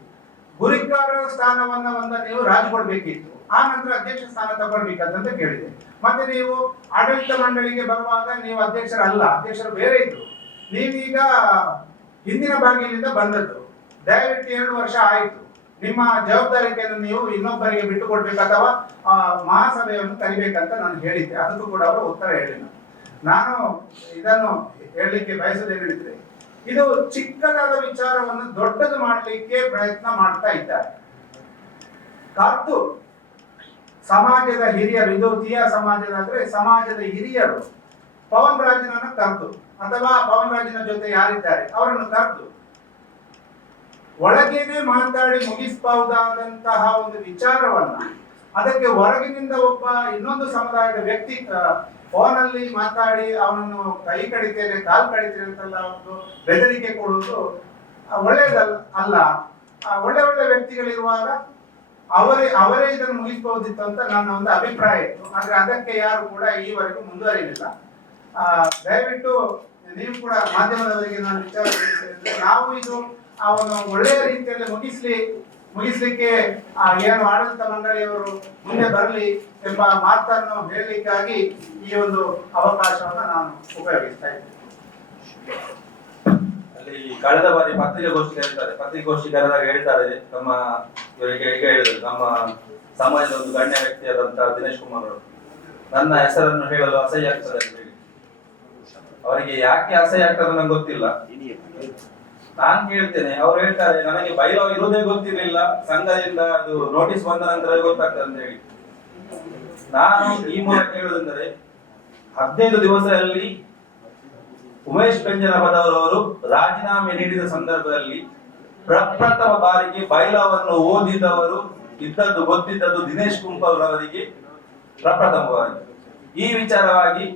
ಗುರಿಕಾರರ ಸ್ಥಾನವನ್ನ ನೀವು ರಾಜಿ ಕೊಡ್ಬೇಕಿತ್ತು, ಆ ನಂತರ ಅಧ್ಯಕ್ಷ ಸ್ಥಾನ ತಗೊಳ್ಬೇಕಂತ ಕೇಳಿದೆ. ಮತ್ತೆ ನೀವು ಆಡಳಿತ ಮಂಡಳಿಗೆ ಬರುವಾಗ ನೀವು ಅಧ್ಯಕ್ಷರಲ್ಲ, ಅಧ್ಯಕ್ಷರು ಬೇರೆ ಇದ್ರು. ನೀವೀಗ ಹಿಂದಿನ ಬಾಗಿಲಿಂದ ಬಂದದ್ದು. ದಯವಿಟ್ಟು 2 ವರ್ಷ ಆಯಿತು. ನಿಮ್ಮ ಜವಾಬ್ದಾರಿಯನ್ನು ನೀವು ಇನ್ನೊಬ್ಬರಿಗೆ ಬಿಟ್ಟು ಕೊಡ್ಬೇಕು ಅಥವಾ ಮಹಾಸಭೆಯನ್ನು ಕರಿಬೇಕಂತ ನಾನು ಹೇಳಿದ್ದೆ. ಅದಕ್ಕೂ ಕೂಡ ಅವರು ಉತ್ತರ ಹೇಳಿಲ್ಲ. ನಾನು ಇದನ್ನು ಹೇಳಲಿಕ್ಕೆ ಬಯಸೋದೇನಿದ್ರೆ, ಇದು ಚಿಕ್ಕದಾದ ವಿಚಾರವನ್ನು ದೊಡ್ಡದು ಮಾಡಲಿಕ್ಕೆ ಪ್ರಯತ್ನ ಮಾಡ್ತಾ ಇದ್ದಾರೆ. ಕರ್ತು ಸಮಾಜದ ಹಿರಿಯರು, ಇದು ತೀಯಾ ಸಮಾಜದಾದ್ರೆ ಸಮಾಜದ ಹಿರಿಯರು ಪವನ್ ರಾಜನನ್ನು ಕರೆದು ಅಥವಾ ಪವನ್ ರಾಜನ ಜೊತೆ ಯಾರಿದ್ದಾರೆ ಅವರನ್ನು ಕರೆದು ಒಳಗೇನೆ ಮಾತಾಡಿ ಮುಗಿಸಬಹುದಾದಂತಹ ಒಂದು ವಿಚಾರವನ್ನ ಅದಕ್ಕೆ ಹೊರಗಿನಿಂದ ಒಬ್ಬ ಇನ್ನೊಂದು ಸಮುದಾಯದ ವ್ಯಕ್ತಿ ಫೋನ್ ಅಲ್ಲಿ ಮಾತಾಡಿ ಅವನನ್ನು ಕೈ ಕಡಿತೇನೆ ಕಾಲು ಕಡಿತೇನೆ ಅಂತೆಲ್ಲ ಒಂದು ಬೆದರಿಕೆ ಕೊಡುವುದು ಒಳ್ಳೆಯದಲ್ಲ ಅಲ್ಲ. ಒಳ್ಳೆ ಒಳ್ಳೆ ವ್ಯಕ್ತಿಗಳಿರುವಾಗ ಅವರೇ ಇದನ್ನು ಮುಗಿಸಬಹುದಿತ್ತು ಅಂತ ನನ್ನ ಒಂದು ಅಭಿಪ್ರಾಯ ಇತ್ತು. ಆದ್ರೆ ಅದಕ್ಕೆ ಯಾರು ಕೂಡ ಈವರೆಗೂ ಮುಂದುವರಿಲಿಲ್ಲ. ದಯವಿಟ್ಟು ನೀವು ಕೂಡ ಮಾಧ್ಯಮದವರಿಗೆ ನಾನು ವಿಚಾರ ತಿಳಿಸಿದ್ರೆ, ನಾವು ಇದು ಅವನು ಒಳ್ಳೆಯ ರೀತಿಯಲ್ಲಿ ಮುಗಿಸ್ಲಿಕ್ಕೆ ಏನು ಆಡಳಿತ ಮಂಡಳಿಯವರು ಮುಂದೆ ಬರಲಿ ಎಂಬ ಮಾತನ್ನು ಹೇಳಲಿಕ್ಕಾಗಿ ಈ ಒಂದು ಅವಕಾಶವನ್ನು ನಾನು ಉಪಯೋಗಿಸ್ತಾ ಇದ್ದೇನೆ. ಅಲ್ಲಿ ಕಳೆದ ಬಾರಿ ಪತ್ರಿಕಾಗೋಷ್ಠಿ ಹೇಳ್ತಾರೆ, ಪತ್ರಿಕಾಗೋಷ್ಠಿ ಕರೆದಾಗ ಹೇಳ್ತಾರೆ, ನಮ್ಮ ಇವರಿಗೆ ಈಗ ಹೇಳಿದ್ರು, ನಮ್ಮ ಸಮಾಜದ ಒಂದು ಗಣ್ಯ ವ್ಯಕ್ತಿಯಾದಂತಹ ದಿನೇಶ್ ಕುಮಾರ್ ಅವರು ನನ್ನ ಹೆಸರನ್ನು ಹೇಳಲು ಅಸಹ್ಯ ಆಗ್ತದೆ ಅಂತ ಹೇಳಿ. ಅವರಿಗೆ ಯಾಕೆ ಅಸಹ್ಯ ಆಗ್ತದೆ ನಂಗೆ ಗೊತ್ತಿಲ್ಲ. ನಾನ್ ಕೇಳ್ತೇನೆ, ಅವ್ರು ಹೇಳ್ತಾರೆ ನನಗೆ ಬೈಲೋ ಇರುವುದೇ ಗೊತ್ತಿರಲಿಲ್ಲ, ಸಂಘದಿಂದ ಅದು ನೋಟಿಸ್ ಬಂದ ನಂತರ ಗೊತ್ತಾಗ್ತದೆ ಅಂತ ಹೇಳಿ. ನಾನು ಈ ಮೂಲಕ ಹೇಳುವುದಂದರೆ, 15 ದಿವಸದಲ್ಲಿ ಉಮೇಶ್ ಬೆಂಜನಪದವರವರು ರಾಜೀನಾಮೆ ನೀಡಿದ ಸಂದರ್ಭದಲ್ಲಿ ಪ್ರಪ್ರಥಮ ಬಾರಿಗೆ ಬೈಲಾವನ್ನು ಓದಿದವರು ಇದ್ದದ್ದು ಗೊತ್ತಿದ್ದದ್ದು ದಿನೇಶ್ ಕುಂಪಲ್ ರವರಿಗೆ ಪ್ರಪ್ರಥಮವಾಗಿ. ಈ ವಿಚಾರವಾಗಿ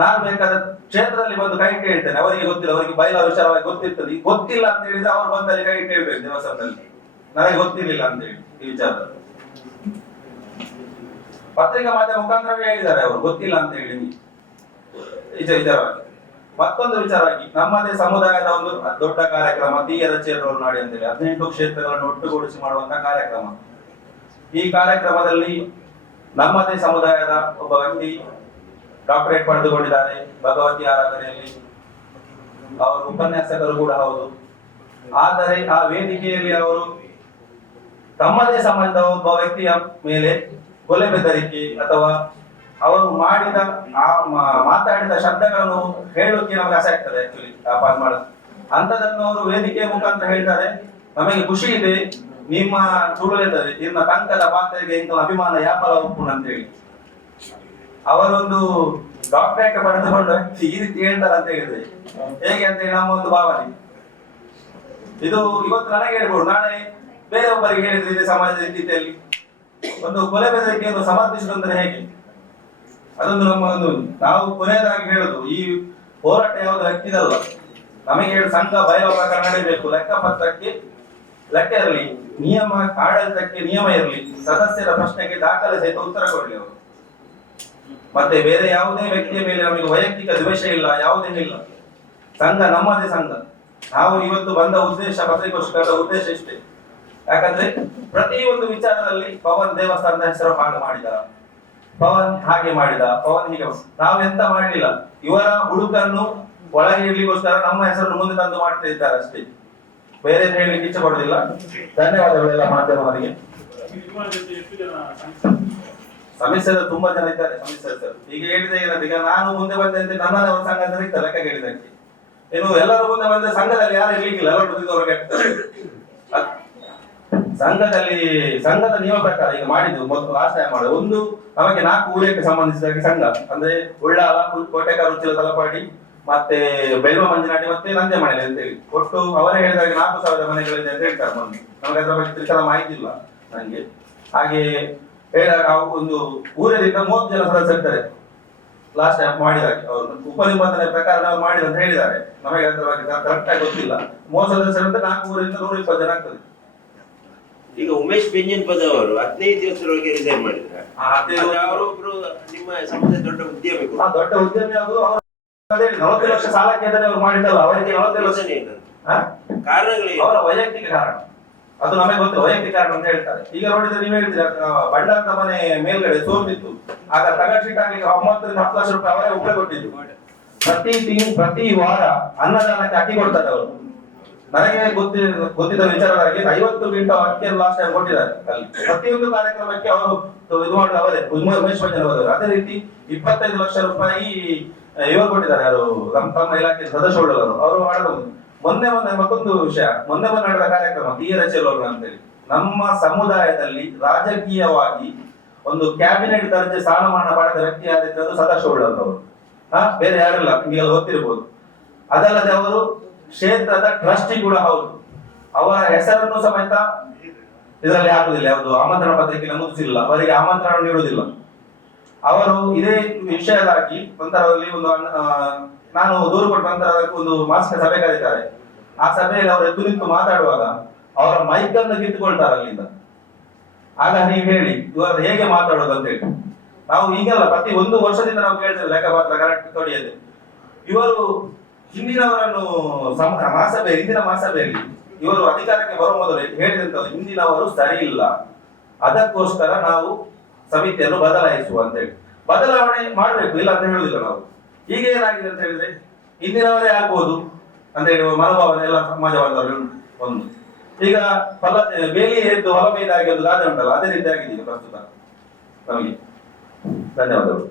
ನಾನು ಬೇಕಾದ ಕ್ಷೇತ್ರದಲ್ಲಿ ಬಂದು ಕೈ ಇಟ್ಟು ಹೇಳ್ತೇನೆ. ಅವರಿಗೆ ಗೊತ್ತಿಲ್ಲ, ಅವರಿಗೆ ಬಯಲ ವಿಚಾರವಾಗಿ ಗೊತ್ತಿರ್ತದೆ. ಗೊತ್ತಿಲ್ಲ ಅಂತ ಹೇಳಿದ್ರೆ ಅವರು ಬಂದಲ್ಲಿ ಕೈ ಇಟ್ಟು ಹೇಳ್ಬೇಕು ದೇವಸ್ಥಾನದಲ್ಲಿ, ನನಗೆ ಗೊತ್ತಿರ್ಲಿಲ್ಲ ಅಂತ ಹೇಳಿ. ಈ ವಿಚಾರದಲ್ಲಿ ಪತ್ರಿಕಾ ಮಾಧ್ಯಮ ಮುಖಾಂತರವೇ ಹೇಳಿದ್ದಾರೆ ಅವರು ಗೊತ್ತಿಲ್ಲ ಅಂತ ಹೇಳಿ. ವಿಚಾರವಾಗಿ ಮತ್ತೊಂದು ವಿಚಾರವಾಗಿ ನಮ್ಮದೇ ಸಮುದಾಯದ ಒಂದು ದೊಡ್ಡ ಕಾರ್ಯಕ್ರಮ ತೀಯರ ಚೇರ್ನೂರು ನಾಡಿ ಅಂತೇಳಿ 18 ಕ್ಷೇತ್ರಗಳನ್ನು ಒಟ್ಟುಗೂಡಿಸಿ ಮಾಡುವಂತಹ ಕಾರ್ಯಕ್ರಮ. ಈ ಕಾರ್ಯಕ್ರಮದಲ್ಲಿ ನಮ್ಮದೇ ಸಮುದಾಯದ ಒಬ್ಬ ವ್ಯಕ್ತಿ ಡಾಕ್ಟರೇಟ್ ಪಡೆದುಕೊಂಡಿದ್ದಾರೆ ಭಗವತಿ ಆರಾಧನೆಯಲ್ಲಿ. ಅವರು ಉಪನ್ಯಾಸಕರು ಕೂಡ ಹೌದು. ಆದರೆ ಆ ವೇದಿಕೆಯಲ್ಲಿ ಅವರು ತಮ್ಮದೇ ಸಮಾಜದ ಒಬ್ಬ ವ್ಯಕ್ತಿಯ ಮೇಲೆ ಕೊಲೆ ಬೆದರಿಕೆ ಅಥವಾ ಅವರು ಮಾಡಿದ ಮಾತಾಡಿದ ಶಬ್ದಗಳನ್ನು ಹೇಳೋಕೆ ನಮಗೆ ಆಸೆ ಆಗ್ತದೆ. ಆಕ್ಚುಲಿ ಮಾಡೋದು ಅಂತದನ್ನು ಅವರು ವೇದಿಕೆಯ ಮುಖಾಂತರ ಹೇಳ್ತಾರೆ. ನಮಗೆ ಖುಷಿ ಇದೆ, ನಿಮ್ಮ ಸುಳ್ಳಿದ್ದಾರೆ ನಿಮ್ಮ ತಂಕದ ಪಾತ್ರೆಗೆ ಇಂಥ ಅಭಿಮಾನ ಯಾಪಲ ಉಪ್ಪು ಅಂತ ಹೇಳಿ ಅವರೊಂದು ಡಾಕ್ಟರೇಟ್ ಪಡೆದುಕೊಂಡು ಈ ರೀತಿ ಹೇಳ್ತಾರೆ ಅಂತ ಹೇಳಿದ್ರೆ ಹೇಗೆ ಅಂತ ಹೇಳಿ ನಮ್ಮ ಒಂದು ಭಾವನೆ. ಇದು ಇವತ್ತು ನನಗೆ ಹೇಳ್ಬೋದು, ನಾಳೆ ಬೇರೆ ಒಬ್ಬರಿಗೆ ಹೇಳಿದ್ರೆ ಇದೆ ಸಮಾಜದ ಸ್ಥಿತಿಯಲ್ಲಿ ಒಂದು ಕೊಲೆ ಬೆದರಿಕೆಯನ್ನು ಸಮರ್ಥಿಸುವುದಂದ್ರೆ ಹೇಗೆ? ಅದೊಂದು ನಮ್ಮ ಒಂದು ನಾವು ಕೊನೆಯದಾಗಿ ಹೇಳುದು, ಈ ಹೋರಾಟ ಯಾವುದು ವ್ಯಕ್ತಿದಲ್ಲ. ನಮಗೆ ಹೇಳು ಸಂಘ ಬಯಲ ಪ್ರಕಾರ ನಡೀಬೇಕು, ಲೆಕ್ಕಪತ್ರಕ್ಕೆ ಲೆಕ್ಕ ಇರಲಿ, ನಿಯಮ ಆಡಳಿತಕ್ಕೆ ನಿಯಮ ಇರಲಿ, ಸದಸ್ಯರ ಪ್ರಶ್ನೆಗೆ ದಾಖಲೆ ಸಹಿತ ಉತ್ತರ ಕೊಡಲಿ ಅವರು. ಮತ್ತೆ ಬೇರೆ ಯಾವುದೇ ವ್ಯಕ್ತಿಯ ಮೇಲೆ ನಮಗೆ ವೈಯಕ್ತಿಕ ದ್ವೇಷ ಇಲ್ಲ, ಯಾವುದೇ ಇಲ್ಲ. ಸಂಘ ನಮ್ಮದೇ ಸಂಘ. ನಾವು ಇವತ್ತು ಬಂದ ಉದ್ದೇಶ, ಪತ್ರಿಕೋಷ್ಠದ ಉದ್ದೇಶ ಇಷ್ಟೇ. ಯಾಕಂದ್ರೆ ಪ್ರತಿಯೊಂದು ವಿಚಾರದಲ್ಲಿ ಪವನ್ ದೇವಸ್ಥಾನದ ಹೆಸರು ಹಾಳು ಮಾಡಿದ, ಪವನ್ ಹಾಗೆ ಮಾಡಿದ, ಪವನ್ ಹೀಗೆ. ನಾವು ಎಂತ ಮಾಡಲಿಲ್ಲ, ಇವರ ಹುಡುಕನ್ನು ಒಳಗೆ ಇಡ್ಲಿಕ್ಕೋಸ್ಕರ ನಮ್ಮ ಹೆಸರನ್ನು ಮುಂದೆ ತಂದು ಮಾಡ್ತಾ ಇದ್ದಾರೆ ಅಷ್ಟೇ, ಬೇರೆ ಹೇಳಲಿಕ್ಕೆ ಇಚ್ಛೆ ಪಡೋದಿಲ್ಲ. ಧನ್ಯವಾದಗಳೆಲ್ಲ ಮಾಧ್ಯಮವರಿಗೆ. ಸದಸ್ಯರು ತುಂಬಾ ಜನ ಇದ್ದಾರೆ. ಸದಸ್ಯರು ಈಗ ಹೇಳಿದ ಏನಂತ, ಈಗ ನಾನು ಮುಂದೆ ಬಂದಂತೆ ನನ್ನದೇ ಒಂದು ಸಂಘ ಇರ್ತದೆ ಲೆಕ್ಕ ಕೇಳಿದಕ್ಕೆ. ಇನ್ನು ಎಲ್ಲರೂ ಮುಂದೆ ಬಂದ್ರೆ ಸಂಘದಲ್ಲಿ ಯಾರು ಇರ್ಲಿಕ್ಕಿಲ್ಲ, ಎಲ್ಲರೂ ಹೊರಗೆ ಸಂಘದ ನಿಯಮ ಪ್ರಕಾರ ಈಗ ಮಾಡಿದ್ದು ಮೊದಲು ಲಾಸ್ಟ್ ಟೈಮ್ ಮಾಡೋದು ಒಂದು ನಮಗೆ 4 ಊರಿಗೆ ಸಂಬಂಧಿಸಿದ ಸಂಘ ಅಂದ್ರೆ ಉಳ್ಳಾಲ, ಕೋಟೆಕಾರ, ಉಚ್ಚಿಲ, ತಲಪಾಡಿ, ಮತ್ತೆ ಬೆಳ್ವ ಮಂಜನಾಡಿ, ಮತ್ತೆ ನಂದೆ ಮನೆ ಅಂತ ಹೇಳಿ ಒಟ್ಟು ಅವರೇ ಹೇಳಿದಾಗ 4,000 ಮನೆಗಳಿದೆ ಅಂತ ಹೇಳ್ತಾರೆ. ಮೊನ್ನೆ ನಮಗೆ ಅದರ ಬಗ್ಗೆ ತಿಳಿಸಲ ಮಾಹಿತಿ ಇಲ್ಲ ನನಗೆ. ಹಾಗೆ ಹೇಳಿದಾಗ ಒಂದು ಊರದಿಂದ 30 ಜನ ಸದಸ್ಯರು ಇರ್ತಾರೆ ಲಾಸ್ಟ್ ಟೈಮ್ ಮಾಡಿದಾಗ. ಅವರು ಉಪನಿಬಂಧನೆ ಪ್ರಕಾರ ನಾವು ಮಾಡಿದ ಅಂತ ಹೇಳಿದ್ದಾರೆ. ನಮಗೆ ಅದರ ಬಗ್ಗೆ ಕರೆಕ್ಟ್ ಆಗಿ ಗೊತ್ತಿಲ್ಲ. 30 ಸದಸ್ಯರಿಂದ 4 ಊರಿಂದ 120 ಜನ ಆಗ್ತದೆ. ಈಗ ಉಮೇಶ್ ಬೆಂಜನ್ ಪದ ಅವರು 15 ದಿವಸದೊಳಗೆ ರಿಸೈನ್ ಮಾಡಿದ್ರೆ ಅವರೊಬ್ರು ನಿಮ್ಮ ಸಮಾಜದ ದೊಡ್ಡ ಉದ್ಯಮಿ, ದೊಡ್ಡ ಉದ್ಯಮಿ ಆಗುದು. ಅವರು 40 ಲಕ್ಷ ಸಾಲಕ್ಕೆ ಅವರು ಮಾಡಿದ್ದಲ್ಲ, ಅವರಿಗೆ 40 ಲಕ್ಷ ಕಾರಣಗಳು ಅವರ ವೈಯಕ್ತಿಕ ಕಾರಣ. ಅದು ನಮಗೆ ಗೊತ್ತು, ವೈಯಕ್ತಿಕ ಕಾರಣ ಅಂತ ಹೇಳ್ತಾರೆ. ಈಗ ನೋಡಿದ್ರೆ ನೀವು ಹೇಳ್ತೀರ ಬಂಡಾರದ ಮನೆ ಮೇಲ್ಗಡೆ ಸೋರ್ತಿತ್ತು, ಆಗ ತಗಡ್ ಶೀಟ್ ಆಗ್ಲಿಕ್ಕೆ 9 ರಿಂದ 10 ಲಕ್ಷ ರೂಪಾಯಿ ಅವರೇ ಉಪಯೋಗ ಕೊಟ್ಟಿದ್ದು. ಪ್ರತಿ ವಾರ ಅನ್ನದಾನಕ್ಕೆ ಅಕ್ಕಿ ಕೊಡ್ತಾರೆ ಅವರು. ನನಗೆ ಗೊತ್ತಿದ್ದ ವಿಚಾರವಾಗಿ 50 ಕ್ವಿಂಟಲ್ ಅಕ್ಕಿಯನ್ನು ಲಾಸ್ಟ್ ಟೈಮ್ ಕೊಟ್ಟಿದ್ದಾರೆ ಅಲ್ಲಿ. ಪ್ರತಿಯೊಂದು ಕಾರ್ಯಕ್ರಮಕ್ಕೆ ಅವರು ಇದು ಮಾಡಿ ಅವರೇ ಉಮೇಶ್ ಮಂಜನ್ ಅವರು. ಅದೇ ರೀತಿ 25 ಲಕ್ಷ ರೂಪಾಯಿ ಇವರು ಕೊಟ್ಟಿದ್ದಾರೆ, ಯಾರು ತಮ್ಮ ಇಲಾಖೆ ಸದಸ್ಯರು ಅವರು ಮಾಡಬಹುದು. ಮೊನ್ನೆ ಮತ್ತೊಂದು ವಿಷಯ, ಮೊನ್ನೆ ನಡೆದ ಕಾರ್ಯಕ್ರಮ ತೀಯರ ಚೆಲುವರು ಅಂತೇಳಿ ನಮ್ಮ ಸಮುದಾಯದಲ್ಲಿ ರಾಜಕೀಯವಾಗಿ ಒಂದು ಕ್ಯಾಬಿನೆಟ್ ದರ್ಜೆ ಸ್ಥಾನಮಾನ ಪಡೆದ ವ್ಯಕ್ತಿ ಆದಿದ್ದು ಸದಾಶಿವ ಅವರು. ಬೇರೆ ಯಾರಿಲ್ಲ, ನಿಮಗೆಲ್ಲ ಗೊತ್ತಿರಬಹುದು. ಅದಲ್ಲದೆ ಅವರು ಕ್ಷೇತ್ರದ ಟ್ರಸ್ಟಿ ಕೂಡ ಹೌದು. ಅವರ ಹೆಸರನ್ನು ಸಮೇತ ಇದರಲ್ಲಿ ಹಾಕುದಿಲ್ಲ, ಯಾವುದು ಆಮಂತ್ರಣ ಪತ್ರಿಕೆ ಮುಗಿಸಿಲ್ಲ, ಅವರಿಗೆ ಆಮಂತ್ರಣ ನೀಡುವುದಿಲ್ಲ. ಅವರು ಇದೇ ವಿಷಯದಾಗಿ ಒಂಥರದಲ್ಲಿ ಒಂದು ನಾನು ದೂರು ಕೊಟ್ಟ ನಂತರ ಒಂದು ಮಾಸಿಕ ಸಭೆ ಕರೀತಾರೆ. ಆ ಸಭೆಯಲ್ಲಿ ಅವರು ಎದ್ದು ನಿಂತು ಮಾತಾಡುವಾಗ ಅವರ ಮೈಕ್ ಅನ್ನು ಕಿತ್ತುಕೊಳ್ತಾರೆ ಅಲ್ಲಿಂದ. ಆಗ ನೀವು ಹೇಳಿ ಇವರು ಹೇಗೆ ಮಾತಾಡೋದು ಅಂತ ಹೇಳಿ. ನಾವು ಈಗಲ್ಲ, ಪ್ರತಿ 1 ವರ್ಷದಿಂದ ನಾವು ಕೇಳ್ತೇವೆ ಲೆಕ್ಕಪತ್ರ ಕರೆಕ್ಟ್ ತೊಡೆಯದೆ. ಇವರು ಹಿಂದಿನವರನ್ನು ಹಿಂದಿನ ಮಹಾಸಭೆಯಲ್ಲಿ ಇವರು ಅಧಿಕಾರಕ್ಕೆ ಬರುವ ಮೊದಲು ಹೇಳಿದಂತ ಹಿಂದಿನವರು ಸರಿ ಇಲ್ಲ, ಅದಕ್ಕೋಸ್ಕರ ನಾವು ಸಮಿತಿಯನ್ನು ಬದಲಾಯಿಸುವ ಅಂತ ಹೇಳಿ ಬದಲಾವಣೆ ಮಾಡಬೇಕು, ಇಲ್ಲ ಅಂತ ಹೇಳುದಿಲ್ಲ ನಾವು. ಈಗ ಏನಾಗಿದೆ ಅಂತ ಹೇಳಿದ್ರೆ ಹಿಂದಿನವರೇ ಆಗ್ಬೋದು ಅಂತ ಹೇಳಿ ಮನೋಭಾವನೆ ಎಲ್ಲ ಸಮಾಜವಾದವರು ಒಂದು. ಈಗ ಬೇಲಿ ಎದ್ದು ಹೊಲ ಮೇಲಾಗಿ ಒಂದು ಗಾದೆ ಉಂಟಲ್ಲ, ಅದೇ ರೀತಿ ಆಗಿದೆ ಈಗ ಪ್ರಸ್ತುತ ನಮಗೆ. ಧನ್ಯವಾದಗಳು.